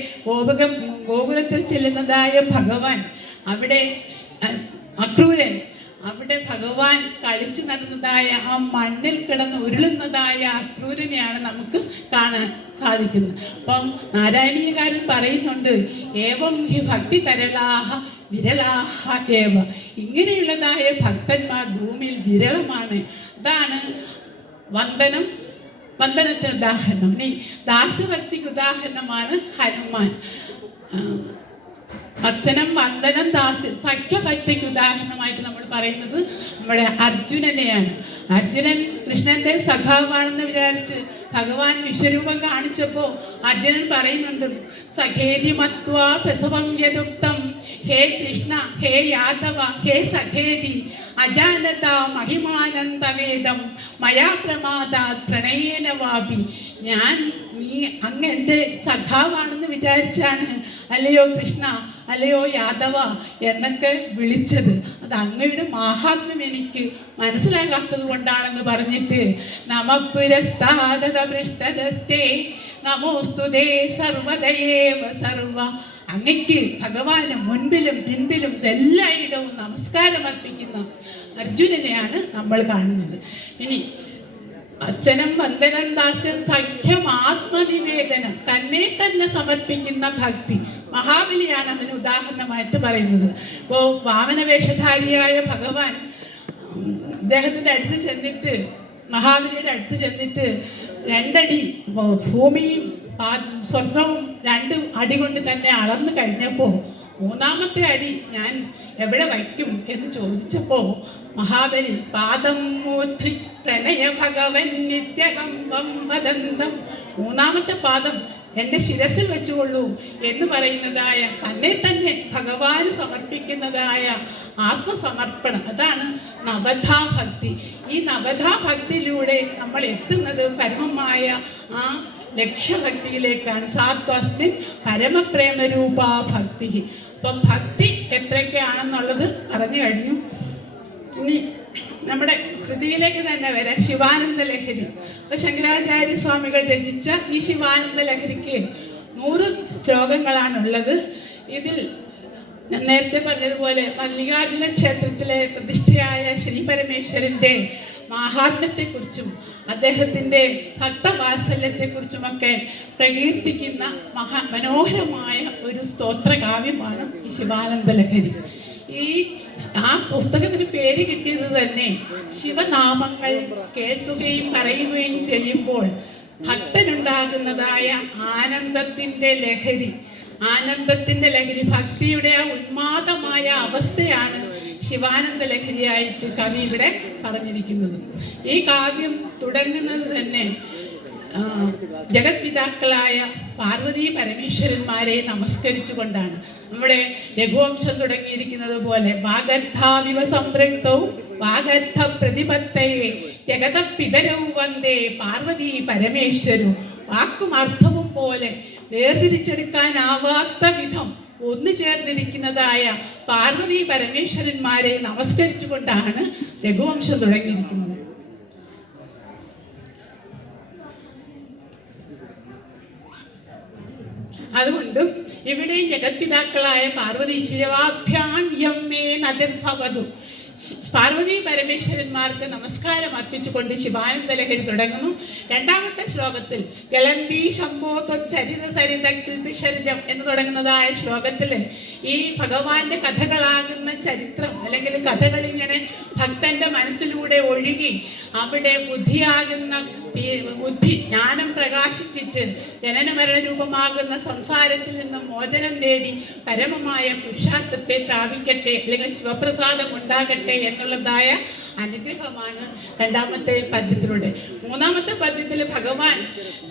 ഗോകുലത്തിൽ ചെല്ലുന്നതായ ഭഗവാൻ, അവിടെ അക്രൂരൻ, അവിടെ ഭഗവാൻ കളിച്ചു നടന്നതായ ആ മണ്ണിൽ കിടന്ന് ഉരുളുന്നതായ അക്രൂരനെയാണ് നമുക്ക് കാണാൻ സാധിക്കുന്നത്. അപ്പം നാരായണീയകാരൻ പറയുന്നുണ്ട്, ഏവം ഹി ഭക്തി തരളാഹ വിരളാഹ ഏവ. ഇങ്ങനെയുള്ളതായ ഭക്തന്മാർ ഭൂമിയിൽ വിരളമാണ്. അതാണ് വന്ദനത്തിന് ഉദാഹരണം. ഇനി ദാസഭക്തിക്ക് ഉദാഹരണമാണ് ഹനുമാൻ. അർച്ചനം, വന്ദനം, ദാസ്യം, സഖ്യഭക്തിക്ക് ഉദാഹരണമായിട്ട് നമ്മൾ പറയുന്നത് നമ്മുടെ അർജുനനെയാണ്. അർജുനൻ കൃഷ്ണന്റെ സഖാവാണെന്ന് വിചാരിച്ച് ഭഗവാൻ വിശ്വരൂപം കാണിച്ചപ്പോൾ അർജുനൻ പറയുന്നുണ്ട്, സഖേതി മത്വാ പ്രസവം യദുക്തം ഹേ കൃഷ്ണ ഹേ യാദവ ഹേ സഖേതി അജാനത മഹിമാനന്ദവേദം മയാ പ്രമാദാത് പ്രണയേന വാപി. നീ അങ്ങ് എൻ്റെ സഖാവാണെന്ന് വിചാരിച്ചാണ് അല്ലയോ കൃഷ്ണ, അല്ലയോ യാദവ എന്നൊക്കെ വിളിച്ചത്. അത് അങ്ങയുടെ മാഹാത്മ്യം എനിക്ക് മനസ്സിലാകാത്തത് കൊണ്ടാണെന്ന് പറഞ്ഞിട്ട് നമപുരസ്താദപൃഷ്ടദസ്തേ നമോസ്തുതേ സർവദയേവ സർവ. അങ്ങയ്ക്ക് ഭഗവാന് മുൻപിലും പിൻപിലും എല്ലായിടവും നമസ്കാരം അർപ്പിക്കുന്ന അർജുനനെയാണ് നമ്മൾ കാണുന്നത്. ഇനി അർച്ചനം, വന്ദനം, ദാസ്യം, സഖ്യം, ആത്മനിവേദനം, തന്നെ സമർപ്പിക്കുന്ന ഭക്തി. മഹാബലിയാണ് അതിന് ഉദാഹരണമായിട്ട് പറയുന്നത്. ഇപ്പോൾ വാമനവേഷധാരിയായ ഭഗവാൻ അദ്ദേഹത്തിൻ്റെ അടുത്ത് ചെന്നിട്ട്, മഹാബലിയുടെ അടുത്ത് ചെന്നിട്ട് 2 അടി ഭൂമിയും സ്വർഗവും 2 അടി കൊണ്ട് തന്നെ അളന്നു കഴിഞ്ഞപ്പോൾ 3-ാമത്തെ അടി ഞാൻ എവിടെ വയ്ക്കും എന്ന് ചോദിച്ചപ്പോൾ മഹാബലി പാദം മൂത്രി പ്രണയ ഭഗവൻ നിത്യകമ്പം വദന്തം, 3-ാമത്തെ പാദം എൻ്റെ ശിരസിൽ വെച്ചുകൊള്ളൂ എന്ന് പറയുന്നതായ തന്നെ ഭഗവാന് സമർപ്പിക്കുന്നതായ ആത്മസമർപ്പണം, അതാണ് നവധാഭക്തി. ഈ നവധാഭക്തിയിലൂടെ നമ്മൾ എത്തുന്നത് പരമമായ ആ ലക്ഷ്യഭക്തിയിലേക്കാണ്. സാത്വസ്മിൻ പരമപ്രേമരൂപാ ഭക്തി. അപ്പം ഭക്തി എത്രയൊക്കെയാണെന്നുള്ളത് പറഞ്ഞു കഴിഞ്ഞു. ഇനി നമ്മുടെ കൃതിയിലേക്ക് തന്നെ വരാം. ശിവാനന്ദ ലഹരി. അപ്പോൾ ശങ്കരാചാര്യ സ്വാമികൾ രചിച്ച ഈ ശിവാനന്ദ ലഹരിക്ക് 100 ശ്ലോകങ്ങളാണുള്ളത്. ഇതിൽ ഞാൻ നേരത്തെ പറഞ്ഞതുപോലെ മല്ലികാർജുന ക്ഷേത്രത്തിലെ പ്രതിഷ്ഠയായ ശ്രീ പരമേശ്വരൻ്റെ മാഹാത്മ്യത്തെക്കുറിച്ചും അദ്ദേഹത്തിൻ്റെ ഭക്തവാത്സല്യത്തെക്കുറിച്ചുമൊക്കെ പ്രകീർത്തിക്കുന്ന മനോഹരമായ ഒരു സ്തോത്രകാവ്യമാണ് ഈ ശിവാനന്ദ ലഹരി. ആ പുസ്തകത്തിന് പേര് കിട്ടിയത് തന്നെ ശിവനാമങ്ങൾ കേൾക്കുകയും പറയുകയും ചെയ്യുമ്പോൾ ഭക്തനുണ്ടാകുന്നതായ ആനന്ദത്തിൻ്റെ ലഹരി, ഭക്തിയുടെ ആ ഉന്മാദമായ അവസ്ഥയാണ് ശിവാനന്ദ ലഹരിയായിട്ട് കവി ഇവിടെ പറഞ്ഞിരിക്കുന്നത്. ഈ കാവ്യം തുടങ്ങുന്നത് തന്നെ ജഗത്പിതാക്കളായ പാർവതി പരമേശ്വരന്മാരെ നമസ്കരിച്ചുകൊണ്ടാണ്. നമ്മുടെ രഘുവംശം തുടങ്ങിയിരിക്കുന്നത് പോലെ വാഗർത്ഥാവിവ സംപൃക്തവും വാഗർത്ഥ പ്രതിപത്തയെ ജഗതപിതരവും വന്ദേ പാർവതി പരമേശ്വരും. വാക്കും അർത്ഥവും പോലെ വേർതിരിച്ചെടുക്കാനാവാത്ത വിധം ഒന്നു ചേർന്നിരിക്കുന്നതായ പാർവതി പരമേശ്വരന്മാരെ നമസ്കരിച്ചുകൊണ്ടാണ് രഘുവംശം തുടങ്ങിയിരിക്കുന്നത്. അതുകൊണ്ടും ഇവിടെയും ജഗത്പിതാക്കളായ പാർവതി ശിവാഭ്യാം യമ്മേ നദിർഭവതു, പാർവതി പരമേശ്വരന്മാർക്ക് നമസ്കാരം അർപ്പിച്ചുകൊണ്ട് ശിവാനന്ദ ലഹരി തുടങ്ങുന്നു. 2-ാമത്തെ ശ്ലോകത്തിൽ ഗളന്തി ശംഭോ ത്വച്ചരിത സരിതക്കിൽ വിസർജം എന്ന് തുടങ്ങുന്നതായ ശ്ലോകത്തിൽ ഈ ഭഗവാന്റെ കഥകളാകുന്ന ചരിത്രം അല്ലെങ്കിൽ കഥകളിങ്ങനെ ഭക്തന്റെ മനസ്സിലൂടെ ഒഴുകി അവിടെ ബുദ്ധി ജ്ഞാനം പ്രകാശിച്ചിട്ട് ജനന മരണ രൂപമാകുന്ന സംസാരത്തിൽ നിന്ന് മോചനം നേടി പരമമായ പുരുഷാർത്ഥത്തെ പ്രാപിക്കട്ടെ അല്ലെങ്കിൽ ശിവപ്രസാദം ഉണ്ടാകട്ടെ എന്നുള്ളതായ അനുഗ്രഹമാണ് 2-ാമത്തെ പദ്യത്തിലൂടെ. 3-ാമത്തെ പദ്യത്തിൽ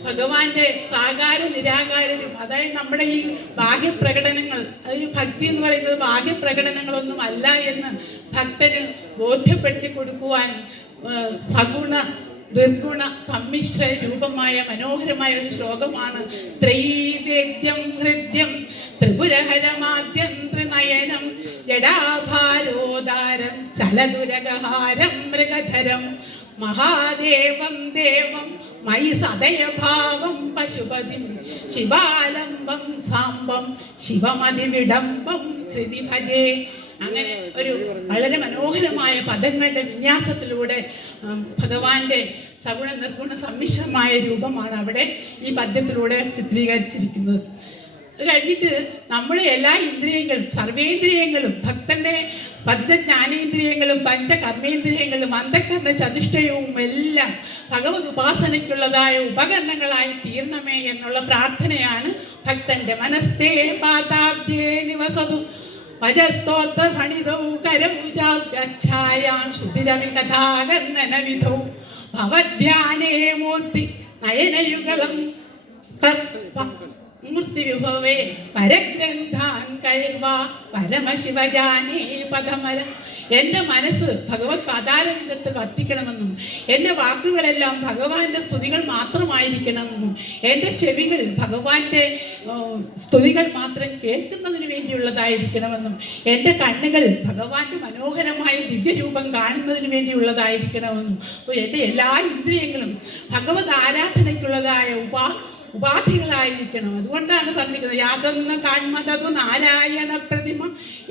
ഭഗവാന്റെ സാകാര നിരാകാര രൂപം, അതായത് നമ്മുടെ ഈ ബാഹ്യപ്രകടനങ്ങൾ, അത് ഭക്തി എന്ന് പറയുന്നത് ബാഹ്യപ്രകടനങ്ങളൊന്നും അല്ല എന്ന് ഭക്തന് ബോധ്യപ്പെടുത്തി കൊടുക്കുവാൻ സഗുണ ദുർഗുണ സമ്മിശ്ര രൂപമായ മനോഹരമായ ഒരു ശ്ലോകമാണ്. ത്രൈവേദ്യം ഹൃദ്യം ത്രിപുരഹരമാദ്യം ത്രിനയനം ജഡാഭാരോദാരം ചലദുരഗഹാരം മൃഗധരം മഹാദേവം ദേവം മയി സദയഭാവം പശുപതിം ശിവാലംബം സാംബം ശിവമതിവിഡംബം ഹൃദി ഭജേ. അങ്ങനെ ഒരു വളരെ മനോഹരമായ പദങ്ങളുടെ വിന്യാസത്തിലൂടെ ഭഗവാന്റെ സഗുണ നിർഗുണ സമ്മിശ്രമായ രൂപമാണ് അവിടെ ഈ പദ്യത്തിലൂടെ ചിത്രീകരിച്ചിരിക്കുന്നത്. അത് കഴിഞ്ഞിട്ട് നമ്മുടെ എല്ലാ ഇന്ദ്രിയങ്ങളും സർവേന്ദ്രിയങ്ങളും ഭക്തന്റെ പഞ്ചജ്ഞാനേന്ദ്രിയങ്ങളും പഞ്ചകർമ്മേന്ദ്രിയങ്ങളും അന്ധകരണ ചതുഷ്ടയവും എല്ലാം ഭഗവത് ഉപാസനയ്ക്കുള്ളതായ ഉപകരണങ്ങളായി തീരണമേ എന്നുള്ള പ്രാർത്ഥനയാണ് ഭക്തന്റെ. മനസ്തേ പാതാബ്ജേ നിവസതു വജസ്തോത്ര ഫണിതൗ കരൗജാഭ്യച്ഛായാം ശ്രുതിരവികഥാകർണനവിധൗ ഭവധ്യാനേ മൂർത്തി നയനയുഗളം മൂർത്തിവിഭവേ പരഗ്രന്ഥാൻ കൈർവാ പരമശിവജാനേ പദമല. എൻ്റെ മനസ്സ് ഭഗവത് പാതാരവിന്ദത്തിൽ വർത്തിക്കണമെന്നും എൻ്റെ വാക്കുകളെല്ലാം ഭഗവാന്റെ സ്തുതികൾ മാത്രമായിരിക്കണമെന്നും എൻ്റെ ചെവികൾ ഭഗവാന്റെ സ്തുതികൾ മാത്രം കേൾക്കുന്നതിന് വേണ്ടിയുള്ളതായിരിക്കണമെന്നും എൻ്റെ കണ്ണുകൾ ഭഗവാന്റെ മനോഹരമായ ദിവ്യരൂപം കാണുന്നതിന് വേണ്ടിയുള്ളതായിരിക്കണമെന്നും അപ്പോൾ എൻ്റെ എല്ലാ ഇന്ദ്രിയങ്ങളും ഭഗവത് ആരാധനയ്ക്കുള്ളതായ ഉപാധികളായിരിക്കണം. അതുകൊണ്ടാണ് പറഞ്ഞിരിക്കുന്നത് യാതൊന്ന് കാൺമതതു നാരായണ പ്രതിമ,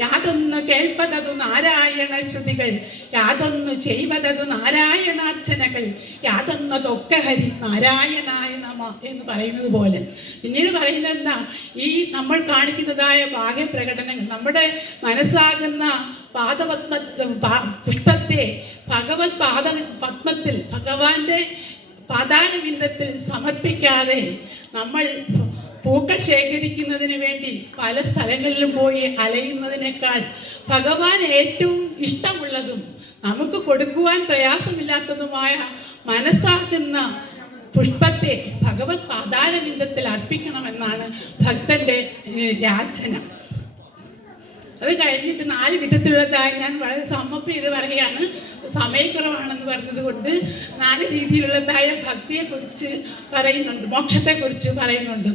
യാതൊന്ന് കേൾപ്പതതു നാരായണ ശ്രുതികൾ, യാതൊന്ന് ചെയ്വതതു നാരായണാർച്ചനകൾ, യാതൊന്നതൊക്കെ ഹരി നാരായണായ നമ എന്ന് പറയുന്നത് പോലെ. പിന്നീട് പറയുന്നത് എന്താ, ഈ നമ്മൾ കാണിക്കുന്നതായ ബാഹ്യപ്രകടനങ്ങൾ നമ്മുടെ മനസ്സാകുന്ന പുഷ്പത്തെ ഭഗവത് പദ്മത്തിൽ ഭഗവാന്റെ പാതാരവിന്ദത്തിൽ സമർപ്പിക്കാതെ നമ്മൾ പൂക്കൾ ശേഖരിക്കുന്നതിന് വേണ്ടി പല സ്ഥലങ്ങളിലും പോയി അലയുന്നതിനേക്കാൾ ഭഗവാൻ ഏറ്റവും ഇഷ്ടമുള്ളതും നമുക്ക് കൊടുക്കുവാൻ പ്രയാസമില്ലാത്തതുമായ മനസ്സാക്കുന്ന പുഷ്പത്തെ ഭഗവത് പാതാരവിന്ദത്തിൽ അർപ്പിക്കണമെന്നാണ് ഭക്തന്റെ യാചന. അത് കഴിഞ്ഞിട്ട് 4 വിധത്തിലുള്ളതായി ഞാൻ വളരെ സമ്മപ്പ് ചെയ്ത് പറയുകയാണ്. സമയക്കുറവാണെന്ന് പറഞ്ഞത് കൊണ്ട് 4 രീതിയിലുള്ളതായ ഭക്തിയെക്കുറിച്ച് പറയുന്നുണ്ട്, മോക്ഷത്തെക്കുറിച്ച് പറയുന്നുണ്ട്.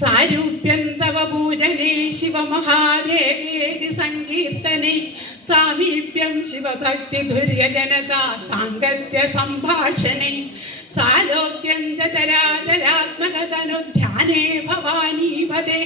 സാരൂപ്യന്തവ പൂജനേ ശിവമഹാദേവേതി സങ്കീർത്തനേ സാമീപ്യം ശിവഭക്തി ദുര്യജനതാ സാങ്കത്യ സംഭാഷണേ സാലോക്യം ചരാചരാത്മകതനുധ്യാനേ ഭവാനീപദേ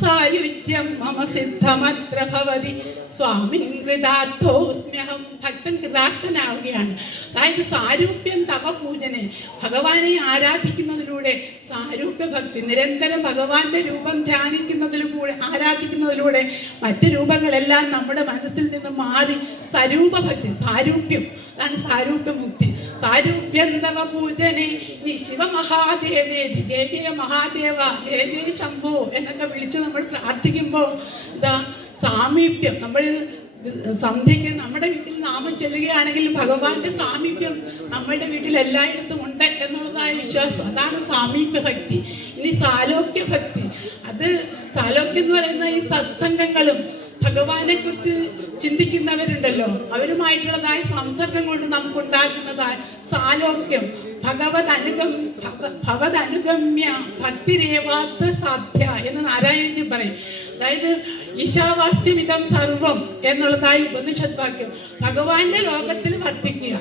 സായുജ്യം മമ സിദ്ധമത്ര ഭവതി സ്വാമിൻ കൃതാർത്ഥോസ്മ്യഹം. ഭക്തൻ കൃതാർത്ഥനാവുകയാണ്. അതായത് സാരൂപ്യം തവ പൂജനെ, ഭഗവാനെ ആരാധിക്കുന്നതിലൂടെ സാരൂപ്യ ഭക്തി, നിരന്തരം ഭഗവാന്റെ രൂപം ധ്യാനിക്കുന്നതിലൂടെ ആരാധിക്കുന്നതിലൂടെ മറ്റു രൂപങ്ങളെല്ലാം നമ്മുടെ മനസ്സിൽ നിന്ന് മാറി സ്വരൂപ ഭക്തി, സാരൂപ്യം, അതാണ് സാരൂപ്യമുക്തി. സാരൂപ്യം തവ പൂജനെ നീ ശിവമഹാദേവേതി, ജയ ജയ മഹാദേവ, ജയ ജയ ശംഭോ എന്നൊക്കെ വിളിച്ച് നമ്മൾ പ്രാർത്ഥിക്കുമ്പോൾ എന്താ സാമീപ്യം, നമ്മൾ സന്ധ്യയ്ക്ക് നമ്മുടെ വീട്ടിൽ നാമം ചെല്ലുകയാണെങ്കിൽ ഭഗവാന്റെ സാമീപ്യം നമ്മളുടെ വീട്ടിൽ എല്ലായിടത്തും ഉണ്ട് എന്നുള്ളതായ വിശ്വാസം, അതാണ് സാമീപ്യ ഭക്തി. ഇനി സാലോക്യ ഭക്തി, അത് സാലോക്യം എന്ന് പറയുന്ന ഈ സത്സംഗങ്ങളും ഭഗവാനെ കുറിച്ച് ചിന്തിക്കുന്നവരുണ്ടല്ലോ, അവരുമായിട്ടുള്ളതായ സംസർഗം കൊണ്ട് നമുക്കുണ്ടാകുന്നതായ സാലോക്യം. ഭവദനുഗമ്യ ഭക്തിരേവാത്ര സാധ്യ എന്ന് നാരായണീയത്തിൽ പറയും. അതായത് ഈശാവാസ്യമിതം സർവം എന്നുള്ളതായി ഉപനിഷത് വാക്യം. ഭഗവാന്റെ ലോകത്തിൽ വർത്തിക്കുക,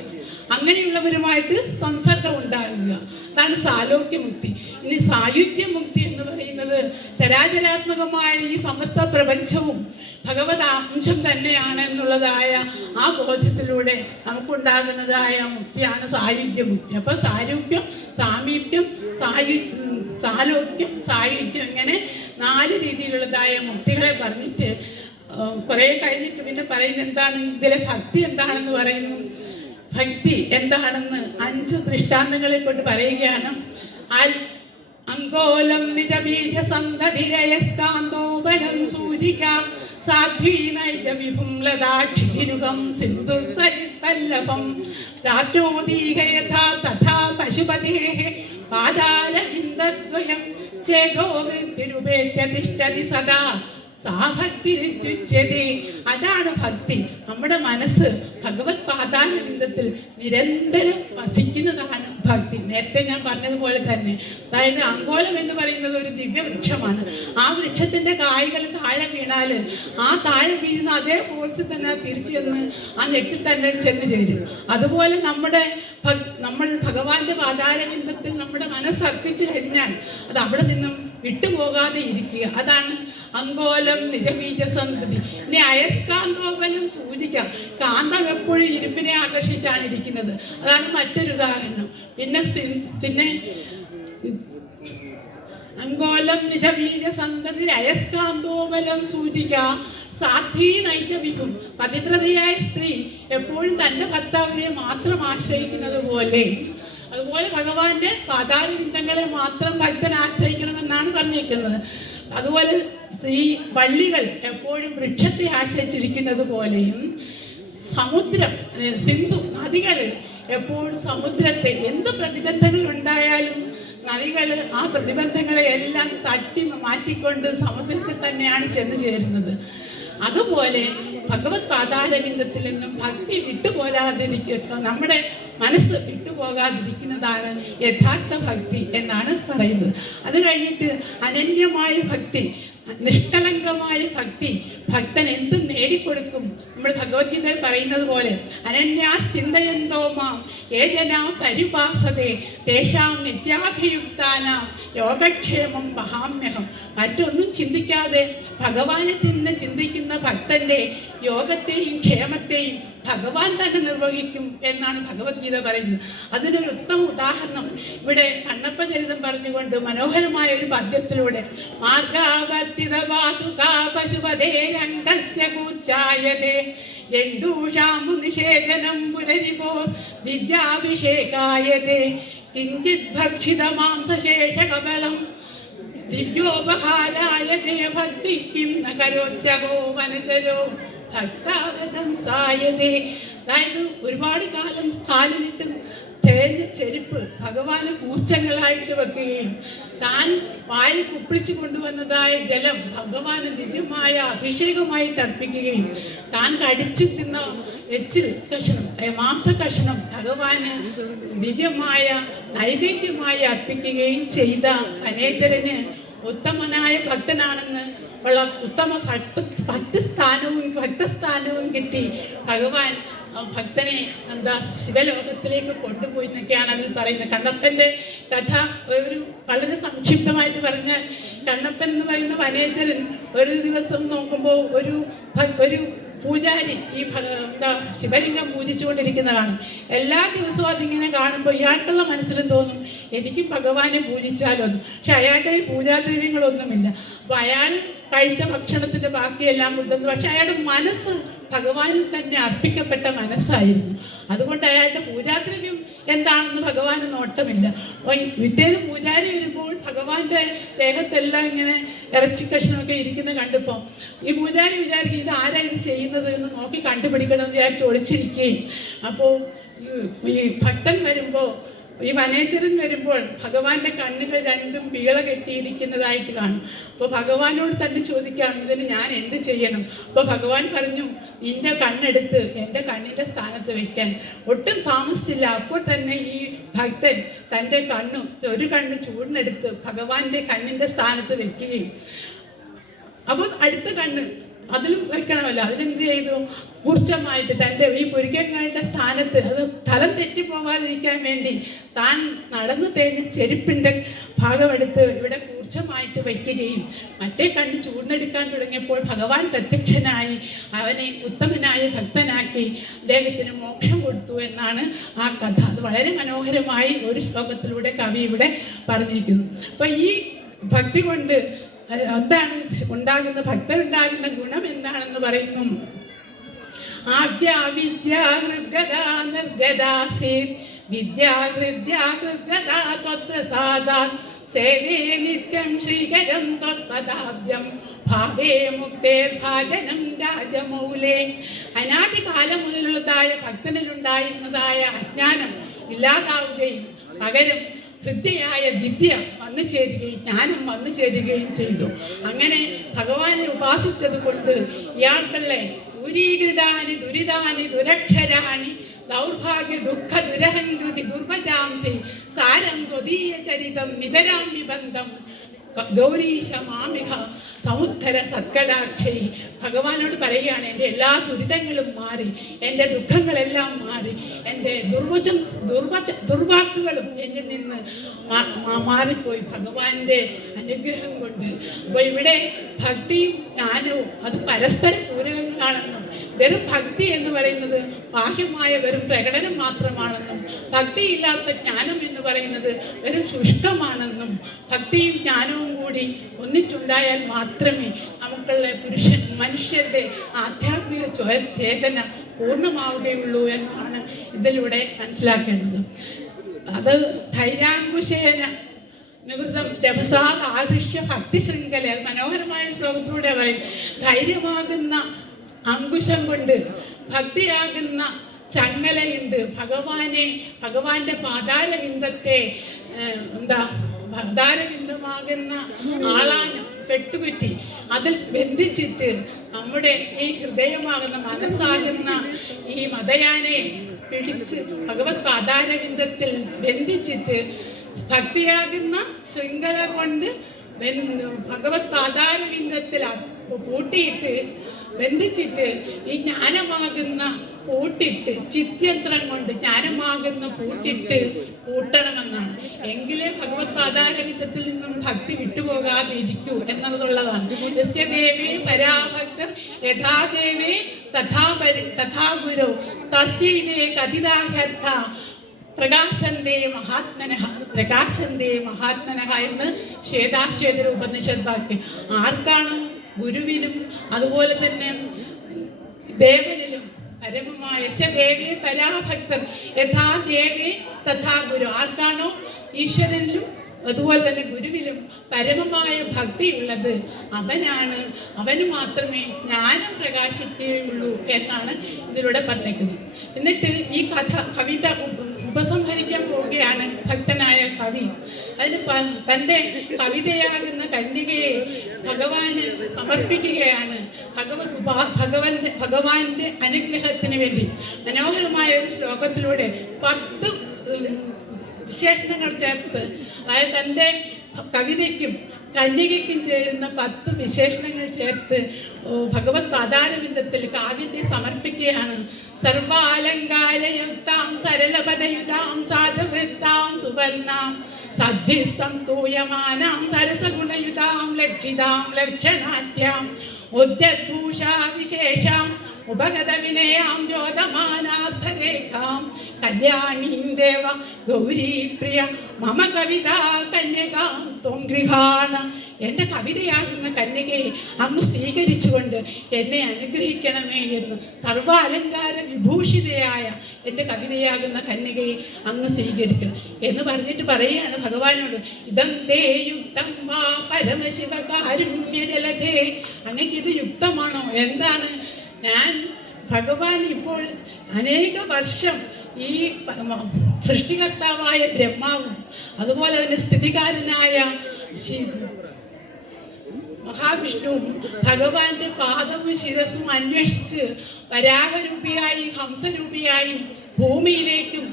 അങ്ങനെയുള്ളവരുമായിട്ട് സംസർഗം ഉണ്ടാകുക, അതാണ് സാലോക്യമുക്തി. ഇനി സായുജ്യമുക്തി എന്ന് പറയുന്നത് ചരാചരാത്മകമായ ഈ സമസ്ത പ്രപഞ്ചവും ഭഗവത് അംശം തന്നെയാണ് എന്നുള്ളതായ ആ ബോധ്യത്തിലൂടെ നമുക്കുണ്ടാകുന്നതായ മുക്തിയാണ് സായുജ്യമുക്തി. അപ്പോൾ സാരൂപ്യം, സാമീപ്യം, സാലോക്യം, സായുജ്യം, ഇങ്ങനെ 4 രീതിയിലുള്ളതായ മുക്തികളെ പറഞ്ഞിട്ട് കുറേ കഴിഞ്ഞിട്ട് പിന്നെ പറയുന്നത് എന്താണ്, ഇതിലെ ഭക്തി എന്താണെന്ന് പറയുന്നു. ഭക്തി എന്താണെന്ന് 5 ദൃഷ്ടാന്തങ്ങളെ കൊണ്ട് പറയുകയാണ്. അങ്കോലം നിജബീജ സന്തതിരയസ്കാന്തോബലം സൂചിക സാധ്വീനൈജ വിഭും ലതാക്ഷിരുകം സിന്ധു സരിതല്ലഭം രാജ്ഞോദീക യഥാ തഥാ പശുപതേഃ പാദാരവിന്ദദ്വയം ചേതോ വൃത്തിരുപേത്യ തിഷ്ഠതി സദാ സാ ഭക്തിരുച്യതേ. അതാണ് ഭക്തി. നമ്മുടെ മനസ്സ് ഭഗവത് പാദാരവിന്ദത്തിൽ നിരന്തരം വസിക്കുന്നതാണ് ഭക്തി. നേരത്തെ ഞാൻ പറഞ്ഞതുപോലെ തന്നെ, അതായത് അങ്കോലം എന്ന് പറയുന്നത് ഒരു ദിവ്യവൃക്ഷമാണ്. ആ വൃക്ഷത്തിന്റെ കായ്കൾ താഴെ വീണാൽ ആ താഴെ വീഴുന്ന അതേ ഫോഴ്സിൽ തന്നെ തിരിച്ചു ചെന്ന് ആ നെറ്റിൽ തന്നെ ചെന്ന് ചേരും. അതുപോലെ നമ്മൾ ഭഗവാന്റെ പാദാരവിന്ദത്തിൽ നമ്മുടെ മനസ്സർപ്പിച്ചു കഴിഞ്ഞാൽ അത് അവിടെ നിന്നും വിട്ടുപോകാതെ ഇരിക്കുക, അതാണ് അങ്കോലം നിജബീജ സന്തതി. ഇനി അയസ്കാന്തോബലം സൂചിക്കാം. കാന്തം എപ്പോഴും ഇരുമ്പിനെ ആകർഷിച്ചാണ് ഇരിക്കുന്നത്, അതാണ് മറ്റൊരു ഉദാഹരണം. പിന്നെ അങ്കോലം നിജബീജ സന്തതി അയസ്കാന്തോബലം സൂചിക സാധ്വീ നൈജ വിഭും. പതിവ്രതയായ സ്ത്രീ എപ്പോഴും തൻ്റെ ഭർത്താവിനെ മാത്രം ആശ്രയിക്കുന്നത് പോലെ, അതുപോലെ ഭഗവാന്റെ പാദാരവിന്ദങ്ങളെ മാത്രം ഭക്തൻ ആശ്രയിക്കണമെന്നാണ് പറഞ്ഞിരിക്കുന്നത്. അതുപോലെ ഈ വള്ളികൾ എപ്പോഴും വൃക്ഷത്തെ ആശ്രയിച്ചിരിക്കുന്നത് പോലെയും സമുദ്രം, സിന്ധു നദികൾ എപ്പോഴും സമുദ്രത്തെ, എന്ത് പ്രതിബന്ധങ്ങൾ ഉണ്ടായാലും നദികൾ ആ പ്രതിബന്ധങ്ങളെ എല്ലാം തട്ടി മാറ്റിക്കൊണ്ട് സമുദ്രത്തിൽ തന്നെയാണ് ചെന്ന് ചേരുന്നത്. അതുപോലെ ഭഗവത് പാദാരവിന്ദത്തിൽ നിന്നും ഭക്തി വിട്ടുപോരാതിരിക്കുക, നമ്മുടെ മനസ്സ് വിട്ടുപോകാതിരിക്കുന്നതാണ് യഥാർത്ഥ ഭക്തി എന്നാണ് പറയുന്നത്. അത് കഴിഞ്ഞിട്ട് അനന്യമായ ഭക്തി, നിഷ്കളങ്കമായ ഭക്തി, ഭക്തൻ എന്തും നേടിക്കൊടുക്കും. നമ്മൾ ഭഗവത്ഗീതയിൽ പറയുന്നത് പോലെ അനന്യാശ്ചിന്തയന്തോ മാം യേ ജനാ പരിപാസതേ തേഷാം നിത്യാഭിയുക്താനാം യോഗക്ഷേമം വഹാമ്യഹം. മറ്റൊന്നും ചിന്തിക്കാതെ ഭഗവാനെ തന്നെ ചിന്തിക്കുന്ന ഭക്തന്റെ യോഗത്തെയും ക്ഷേമത്തെയും ഭഗവാൻ തന്നെ നിർവഹിക്കും എന്നാണ് ഭഗവത്ഗീത പറയുന്നത്. അതിനൊരു ഉത്തമ ഉദാഹരണം ഇവിടെ കണ്ണപ്പ ചരിതം പറഞ്ഞുകൊണ്ട് മനോഹരമായ ഒരു പദ്യത്തിലൂടെ മാർഗാവർത്തിതപാതുകാ പശുപതേ രംഗസ്യ കൂച്ചായതേ ജണ്ടൂഷാമു നിഷേചനം പുരരിപോ ദിവ്യാഭിഷേകായതേ കിഞ്ചിത് ഭക്ഷിത മാംസശേഷകബലം ദിവ്യോപഹാരായ ഭക്തിക്കും നകരോത്യഹോ വനചരോ ഭക്താവധം സായതേ. അതായത് ഒരുപാട് കാലം കാലിലിട്ട് തേഞ്ഞ ചെരുപ്പ് ഭഗവാന് കൂച്ചങ്ങളായിട്ട് വെക്കുകയും താൻ വായിൽ കുപ്പിളിച്ചു കൊണ്ടുവന്നതായ ജലം ഭഗവാന് ദിവ്യമായ അഭിഷേകമായിട്ട് അർപ്പിക്കുകയും താൻ കടിച്ചു തിന്ന എച്ചിൽ കഷണം മാംസകഷണം ഭഗവാന് ദിവ്യമായ നൈവേദ്യമായി അർപ്പിക്കുകയും ചെയ്ത അനേതരന് ഉത്തമനായ ഭക്തനാണെന്ന് ഉള്ള ഉത്തമ ഭക്തസ്ഥാനവും കിട്ടി. ഭഗവാൻ ഭക്തനെ ശിവലോകത്തിലേക്ക് കൊണ്ടുപോയി എന്നൊക്കെയാണ് അതിൽ പറയുന്നത്. കണ്ണപ്പൻ്റെ കഥ ഒരു വളരെ സംക്ഷിപ്തമായിട്ട് പറഞ്ഞാൽ, കണ്ണപ്പൻ എന്ന് പറയുന്ന വനേശ്വരൻ ഒരു ദിവസം നോക്കുമ്പോൾ ഒരു പൂജാരി ഈ ശിവലിംഗം പൂജിച്ചുകൊണ്ടിരിക്കുന്നതാണ്. എല്ലാ ദിവസവും അതിങ്ങനെ കാണുമ്പോൾ ഇയാൾക്കുള്ള മനസ്സിലും തോന്നും എനിക്കും ഭഗവാനെ പൂജിച്ചാലൊന്നും. പക്ഷെ അയാളുടെ ഈ പൂജാദ്രവ്യങ്ങളൊന്നുമില്ല. അപ്പോൾ അയാൾ കഴിച്ച ഭക്ഷണത്തിൻ്റെ ബാക്കിയെല്ലാം കൊണ്ടുവന്നു. പക്ഷെ അയാളുടെ മനസ്സ് ഭഗവാനിൽ തന്നെ അർപ്പിക്കപ്പെട്ട മനസ്സായിരുന്നു. അതുകൊണ്ട് അയാളുടെ പൂജാദ്രവ്യം എന്താണെന്ന് ഭഗവാന് നോട്ടമില്ല. അപ്പോൾ പിറ്റേന്ന് പൂജാരി വരുമ്പോൾ ഭഗവാന്റെ ദേഹത്തെല്ലാം ഇങ്ങനെ ഇറച്ചി കഷ്ണമൊക്കെ ഇരിക്കുന്ന കണ്ടപ്പോൾ ഈ പൂജാരി വിചാരിക്കും ഇത് ആരാ ഇത് ചെയ്യുന്നത് എന്ന് നോക്കി കണ്ടുപിടിക്കണം എന്ന് വിചാരിച്ച് ഒളിച്ചിരിക്കുകയും, അപ്പോൾ ഈ ഭക്തൻ വരുമ്പോൾ ഈ വനേശ്വരൻ വരുമ്പോൾ ഭഗവാന്റെ കണ്ണുകൾ രണ്ടും വീള കെട്ടിയിരിക്കുന്നതായിട്ട് കാണും. അപ്പോൾ ഭഗവാനോട് തന്നെ ചോദിക്കാം ഇതിന് ഞാൻ എന്ത് ചെയ്യണം. അപ്പോൾ ഭഗവാൻ പറഞ്ഞു നിന്റെ കണ്ണെടുത്ത് എൻ്റെ കണ്ണിൻ്റെ സ്ഥാനത്ത് വെക്കാൻ. ഒട്ടും താമസിച്ചില്ല. അപ്പോൾ തന്നെ ഈ ഭക്തൻ തൻ്റെ ഒരു കണ്ണ് ചൂടിനെടുത്ത് ഭഗവാന്റെ കണ്ണിൻ്റെ സ്ഥാനത്ത് വെക്കുകയും അപ്പോൾ അടുത്ത കണ്ണ് അതിലും വെക്കണമല്ലോ. അതിനെന്ത് ചെയ്തു, ഊർജ്ജമായിട്ട് തൻ്റെ ഈ പുരിക്കങ്ങളുടെ സ്ഥാനത്ത് അത് തലം തെറ്റിപ്പോകാതിരിക്കാൻ വേണ്ടി താൻ നടന്നു തേഞ്ഞ ചെരുപ്പിൻ്റെ ഭാഗമെടുത്ത് ഇവിടെ ഊർജ്ജമായിട്ട് വയ്ക്കുകയും മറ്റേ കണ്ണ് ചൂർന്നെടുക്കാൻ തുടങ്ങിയപ്പോൾ ഭഗവാൻ പ്രത്യക്ഷനായി അവനെ ഉത്തമനായ ഭക്തനാക്കി അദ്ദേഹത്തിന് മോക്ഷം കൊടുത്തു എന്നാണ് ആ കഥ. അത് വളരെ മനോഹരമായി ഒരു ശ്ലോകത്തിലൂടെ കവി ഇവിടെ പറഞ്ഞിരിക്കുന്നു. അപ്പോൾ ഈ ഭക്തി കൊണ്ട് എന്താണ് ഉണ്ടാകുന്ന ഭക്തരുണ്ടാകുന്ന ഗുണം എന്താണെന്ന് പറയുന്നു. ആദ്യ വിദ്യാഹൃദ്ഗതാ നിർഗതാസീത് വിദ്യാഹൃദ്യാഹൃദ്ഗതാ ത്വത്പ്രസാദാത് സേവേ നിത്യം ശ്രീകരം ത്വത്പദാബ്ജം ഭാവേ മുക്തേർഭാജനം രാജമൗലേ. അനാദികാലം മുതലുള്ളതായ ഭക്തനിലുണ്ടായിരുന്നതായ അജ്ഞാനം ഇല്ലാതാവുകയും പകരം ഹൃദ്യയായ വിദ്യ വന്നു ചേരുകയും ജ്ഞാനം വന്നു ചേരുകയും ചെയ്തു. അങ്ങനെ ഭഗവാനെ ഉപാസിച്ചത് കൊണ്ട് ഇയാൾക്കുള്ള ദൂരീകൃതാനി ദുരിതാനി ദുരക്ഷരാണി ദൗർഭാഗ്യ ദുഃഖ ദുരഹങ്കൃതി ദുർഭജാംസി സാരം ത്വദീയ ചരിതം നിതരാം നിബന്ധം ഗൗരീശ മാമിഹ സമുദ്ധര സത്കടാക്ഷി. ഭഗവാനോട് പറയുകയാണ് എൻ്റെ എല്ലാ ദുരിതങ്ങളും മാറി, എൻ്റെ ദുഃഖങ്ങളെല്ലാം മാറി, എൻ്റെ ദുർവാക്കുകളും എന്നിൽ നിന്ന് മാറിപ്പോയി ഭഗവാന്റെ അനുഗ്രഹം കൊണ്ട്. അപ്പോൾ ഇവിടെ ഭക്തിയും ജ്ഞാനവും അത് പരസ്പര പൂരകങ്ങളാണെന്നും വെറും ഭക്തി എന്ന് പറയുന്നത് ബാഹ്യമായ വെറും പ്രകടനം മാത്രമാണെന്നും ഭക്തിയില്ലാത്ത ജ്ഞാനം എന്ന് പറയുന്നത് വെറും ശുഷ്കമാണെന്നും ഭക്തിയും ജ്ഞാനവും കൂടി ഒന്നിച്ചുണ്ടായാൽ മാത്രമേ നമുക്കുള്ള മനുഷ്യരുടെ ആധ്യാത്മിക ചേതന പൂർണ്ണമാവുകയുള്ളൂ എന്നാണ് ഇതിലൂടെ മനസ്സിലാക്കേണ്ടത്. അത് ധൈര്യാങ്കുശേന നിവൃത്തം രഭസാദ് ആദൃശ്യ ഭക്തി ശൃംഖല. അത് മനോഹരമായ ശ്ലോകത്തിലൂടെ പറയും ധൈര്യമാകുന്ന അങ്കുശം കൊണ്ട് ഭക്തിയാകുന്ന ചങ്ങലയുണ്ട്. ഭഗവാന്റെ പാതാരവിന്ദത്തെ പാതാരവിന്ദമാകുന്ന ആളാനും പെട്ടുകുറ്റി അതിൽ ബന്ധിച്ചിട്ട് നമ്മുടെ ഈ ഹൃദയമാകുന്ന മനസ്സാകുന്ന ഈ മതയാനെ പിടിച്ച് ഭഗവത് പാതാരവിന്ദത്തിൽ ബന്ധിച്ചിട്ട് ഭക്തിയാകുന്ന ശൃംഖല കൊണ്ട് ഭഗവത് പാതാരവിന്ദത്തിൽ പൂട്ടിയിട്ട് ബന്ധിച്ചിട്ട് ഈ ജ്ഞാനമാകുന്ന പൂട്ടിട്ട് ചിത്യന്ത്രം കൊണ്ട് ജ്ഞാനമാകുന്ന പൂട്ടിട്ട് പൂട്ടണമെന്നാണ്. എങ്കിലേ ഭഗവത് പാതാരവിന്ദത്തിൽ നിന്നും ഭക്തി വിട്ടുപോകാതെ ഇരിക്കൂ എന്നുള്ളതാണ്. യസ്യ ദേവേ പരാഭക്തർ യഥാദേവേ തഥാ ഗുരോ തസ്യൈതേ കഥിതാഹ്യർത്ഥ പ്രകാശന്തേ മഹാത്മനഃ എന്ന് ശ്വേതാശ്വേതര ഉപനിഷത് വാക്യം. ആർക്കാണ് ഗുരുവിലും അതുപോലെ തന്നെ ദേവനിലും പരമമായ ദേവേ പരാഭക്തർ യഥാ ദേവേ തഥാ ഗുരു. ആർക്കാണോ ഈശ്വരനിലും അതുപോലെ തന്നെ ഗുരുവിലും പരമമായ ഭക്തിയുള്ളത് അവന് മാത്രമേ ജ്ഞാനം പ്രകാശിക്കുകയുള്ളൂ എന്നാണ് ഇതിലൂടെ പറഞ്ഞിരിക്കുന്നത്. എന്നിട്ട് ഈ കവിത ഉപസംഹരിക്കാൻ പോവുകയാണ് ഭക്തനായ കവി. അതിന് തൻ്റെ കവിതയാകുന്ന കന്യകയെ ഭഗവാന് സമർപ്പിക്കുകയാണ്. ഭഗവാന്റെ അനുഗ്രഹത്തിന് വേണ്ടി മനോഹരമായ ഒരു ശ്ലോകത്തിലൂടെ 10 വിശേഷണങ്ങൾ ചേർത്ത്, അതായത് തൻ്റെ കവിതയ്ക്കും കന്യകയ്ക്കും ചേരുന്ന 10 വിശേഷണങ്ങൾ ചേർത്ത് ഭഗവത് പാദാരവിന്ദത്തിൽ കാവ്യത്തെ സമർപ്പിക്കുകയാണ്. സർവാലങ്കാരയുക്താം സരളപദയുതാം സാധവൃത്താം സുവർണാം സദ്ഭിഃ സംസ്തൂയമാനാം സരസഗുണയുതാം ലക്ഷിതാം ലക്ഷണാട്യാം ഉദ്യദ്ഭൂഷാ വിശേഷാം ഉപഗത വിനയാം ജ്യോതമാനാർത്ഥരേഖാം കല്യാണീം ദേവ ഗൗരീ പ്രിയ മമ കവിത കന്യകാം ത്വം ഗൃഹാണ. എൻ്റെ കവിതയാകുന്ന കന്യകയെ അങ്ങ് സ്വീകരിച്ചുകൊണ്ട് എന്നെ അനുഗ്രഹിക്കണമേ എന്ന്, സർവാലങ്കാര വിഭൂഷിതയായ എൻ്റെ കവിതയാകുന്ന കന്യകയെ അങ്ങ് സ്വീകരിക്കണം എന്ന് പറഞ്ഞിട്ട് പറയുകയാണ് ഭഗവാനോട്, ഇതം തേ യുക്തം വാ പരമശിവകാരുണ്യജലധേ. അങ്ങക്കിത് യുക്തമാണോ? എന്താണ്? ഞാൻ ഭഗവാൻ ഇപ്പോൾ അനേക വർഷം ഈ സൃഷ്ടികർത്താവായ ബ്രഹ്മാവും അതുപോലെ തന്നെ സ്ഥിതികാരനായ മഹാവിഷ്ണുവും ഭഗവാന്റെ പാദവും ശിരസും അന്വേഷിച്ച് വരാഹരൂപിയായി ഹംസരൂപിയായും ഭൂമിയിലേക്കും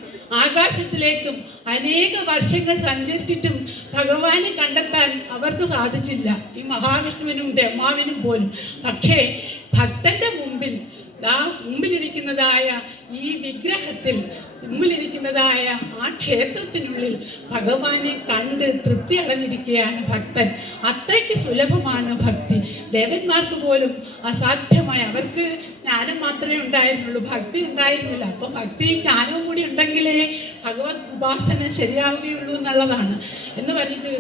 ആകാശത്തിലേക്കും അനേക വർഷങ്ങൾ സഞ്ചരിച്ചിട്ടും ഭഗവാനെ കണ്ടെത്താൻ അവർക്ക് സാധിച്ചില്ല, ഈ മഹാവിഷ്ണുവിനും ബ്രഹ്മാവിനും പോലും. പക്ഷേ ഭക്തന്റെ മുമ്പിലിരിക്കുന്നതായ ഈ വിഗ്രഹത്തിൽ, മുമ്പിലിരിക്കുന്നതായ ആ ക്ഷേത്രത്തിനുള്ളിൽ ഭഗവാനെ കണ്ട് തൃപ്തി അടഞ്ഞിരിക്കുകയാണ് ഭക്തൻ. അത്രയ്ക്ക് സുലഭമാണ് ഭക്തി. ദേവന്മാർക്ക് പോലും അസാധ്യമായ, അവർക്ക് ജ്ഞാനം മാത്രമേ ഉണ്ടായിരുന്നുള്ളൂ, ഭക്തി ഉണ്ടായിരുന്നില്ല. അപ്പോൾ ഭക്തി ജ്ഞാനവും കൂടി ഉണ്ടെങ്കിലേ ഭഗവത് ഉപാസന ശരിയാവുകയുള്ളൂ എന്നുള്ളതാണ്. എന്ന് പറഞ്ഞിട്ട്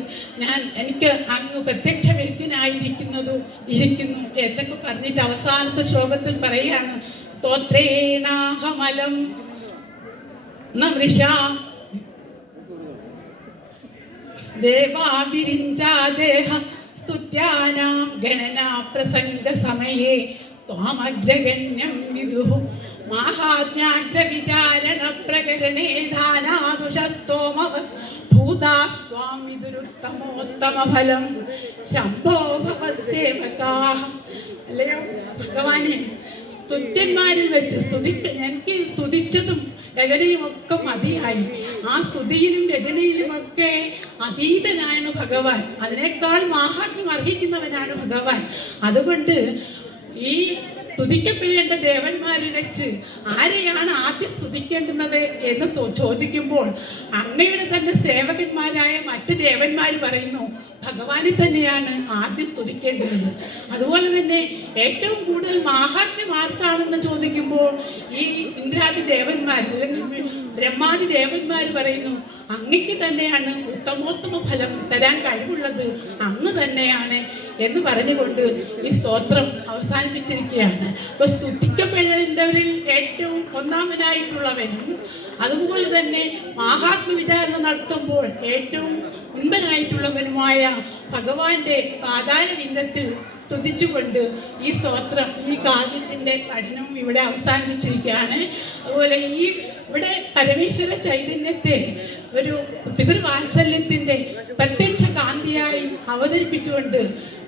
എനിക്ക് അങ്ങ് പ്രത്യക്ഷ വ്യക്തിനായിരിക്കുന്നു എന്നൊക്കെ പറഞ്ഞിട്ട് അവസാനത്തെ ശ്ലോകത്തിൽ പറയുകയാണ്, സ്തോത്രേണാഹമലം നമൃഷാ ദേവാവിരിഞ്ചാദേഹ സ്തുത്യാനാം ഗണനാ പ്രസംഗ സമയേ ത്വാമഗ്രഗണ്യം വിദുഃ മാഹാജ്ഞാഗ്രവിചാരണ പ്രകരണേ ധാനാദുഷസ്തോമവത് ഭൂതാസ്ത്വാം വിദുരുത്തമോത്തമഫലം ശംഭോ ഭവത്സേവകാഹം. അല്ലയോ ഭഗവാനെ, സ്തുത്യന്മാരിൽ വെച്ച് എനിക്ക് സ്തുതിച്ചതും രചനയും ഒക്കെ മതിയായി. ആ സ്തുതിയിലും രചനയിലുമൊക്കെ അതീതനാണ് ഭഗവാൻ, അതിനേക്കാൾ മാഹാത്മ്യം അർഹിക്കുന്നവനാണ് ഭഗവാൻ. അതുകൊണ്ട് ഈ സ്തുതിക്കപ്പെടേണ്ട ദേവന്മാരിൽ വെച്ച് ആരെയാണ് ആദ്യം സ്തുതിക്കേണ്ടുന്നത് എന്ന് ചോദിക്കുമ്പോൾ അങ്ങയുടെ തന്നെ സേവകന്മാരായ മറ്റ് ദേവന്മാർ പറയുന്നു ഭഗവാനെ തന്നെയാണ് ആദ്യം സ്തുതിക്കേണ്ടത്. അതുപോലെ തന്നെ ഏറ്റവും കൂടുതൽ മാഹാത്മ്യം ആർക്കാണെന്ന് ചോദിക്കുമ്പോൾ ഈ ഇന്ദ്രാദി ദേവന്മാർ അല്ലെങ്കിൽ ബ്രഹ്മാദി ദേവന്മാർ പറയുന്നു അങ്ങയ്ക്ക് തന്നെയാണ് ഉത്തമോത്തമ ഫലം തരാൻ കഴിവുള്ളത്, അങ്ങ് തന്നെയാണ് എന്ന് പറഞ്ഞുകൊണ്ട് ഈ സ്തോത്രം അവസാനിപ്പിച്ചിരിക്കുകയാണ്. അപ്പോൾ സ്തുതിക്കപ്പെടേണ്ടവരിൽ ഏറ്റവും ഒന്നാമനായിട്ടുള്ളവനും അതുപോലെ തന്നെ മാഹാത്മ്യ വിചാരണ നടത്തുമ്പോൾ ഏറ്റവും മുൻപനായിട്ടുള്ളവനുമായ ഭഗവാന്റെ പാതാരവിന്ദത്തിൽ സ്തുതിച്ചുകൊണ്ട് ഈ സ്തോത്രം, ഈ കാവ്യത്തിൻ്റെ പഠനം ഇവിടെ അവസാനിപ്പിച്ചിരിക്കുകയാണ്. അതുപോലെ ഇവിടെ പരമേശ്വര ചൈതന്യത്തെ ഒരു പിതൃവാത്സല്യത്തിൻ്റെ പ്രത്യക്ഷ കാന്തിയായി അവതരിപ്പിച്ചുകൊണ്ട്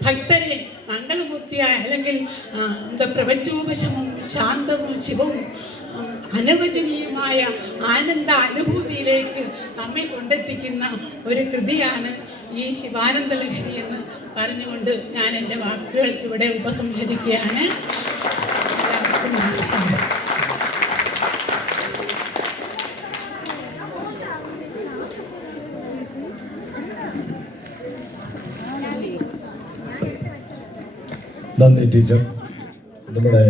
ഭക്തരെ മംഗളമൂർത്തിയായ അല്ലെങ്കിൽ പ്രപഞ്ചോപശമവും ശാന്തവും ശിവവും അനവചനീയമായ ആനന്ദ അനുഭൂതിയിലേക്ക് നമ്മെ കൊണ്ടെത്തിക്കുന്ന ഒരു കൃതിയാണ് ഈ ശിവാനന്ദ ലഹരി എന്ന് പറഞ്ഞുകൊണ്ട് ഞാൻ എൻ്റെ വാക്കുകൾ ഇവിടെ ഉപസംഹരിക്കുകയാണ്. എല്ലാവർക്കും നമസ്കാരം. നന്ദി ടീച്ചർ. നമ്മുടെ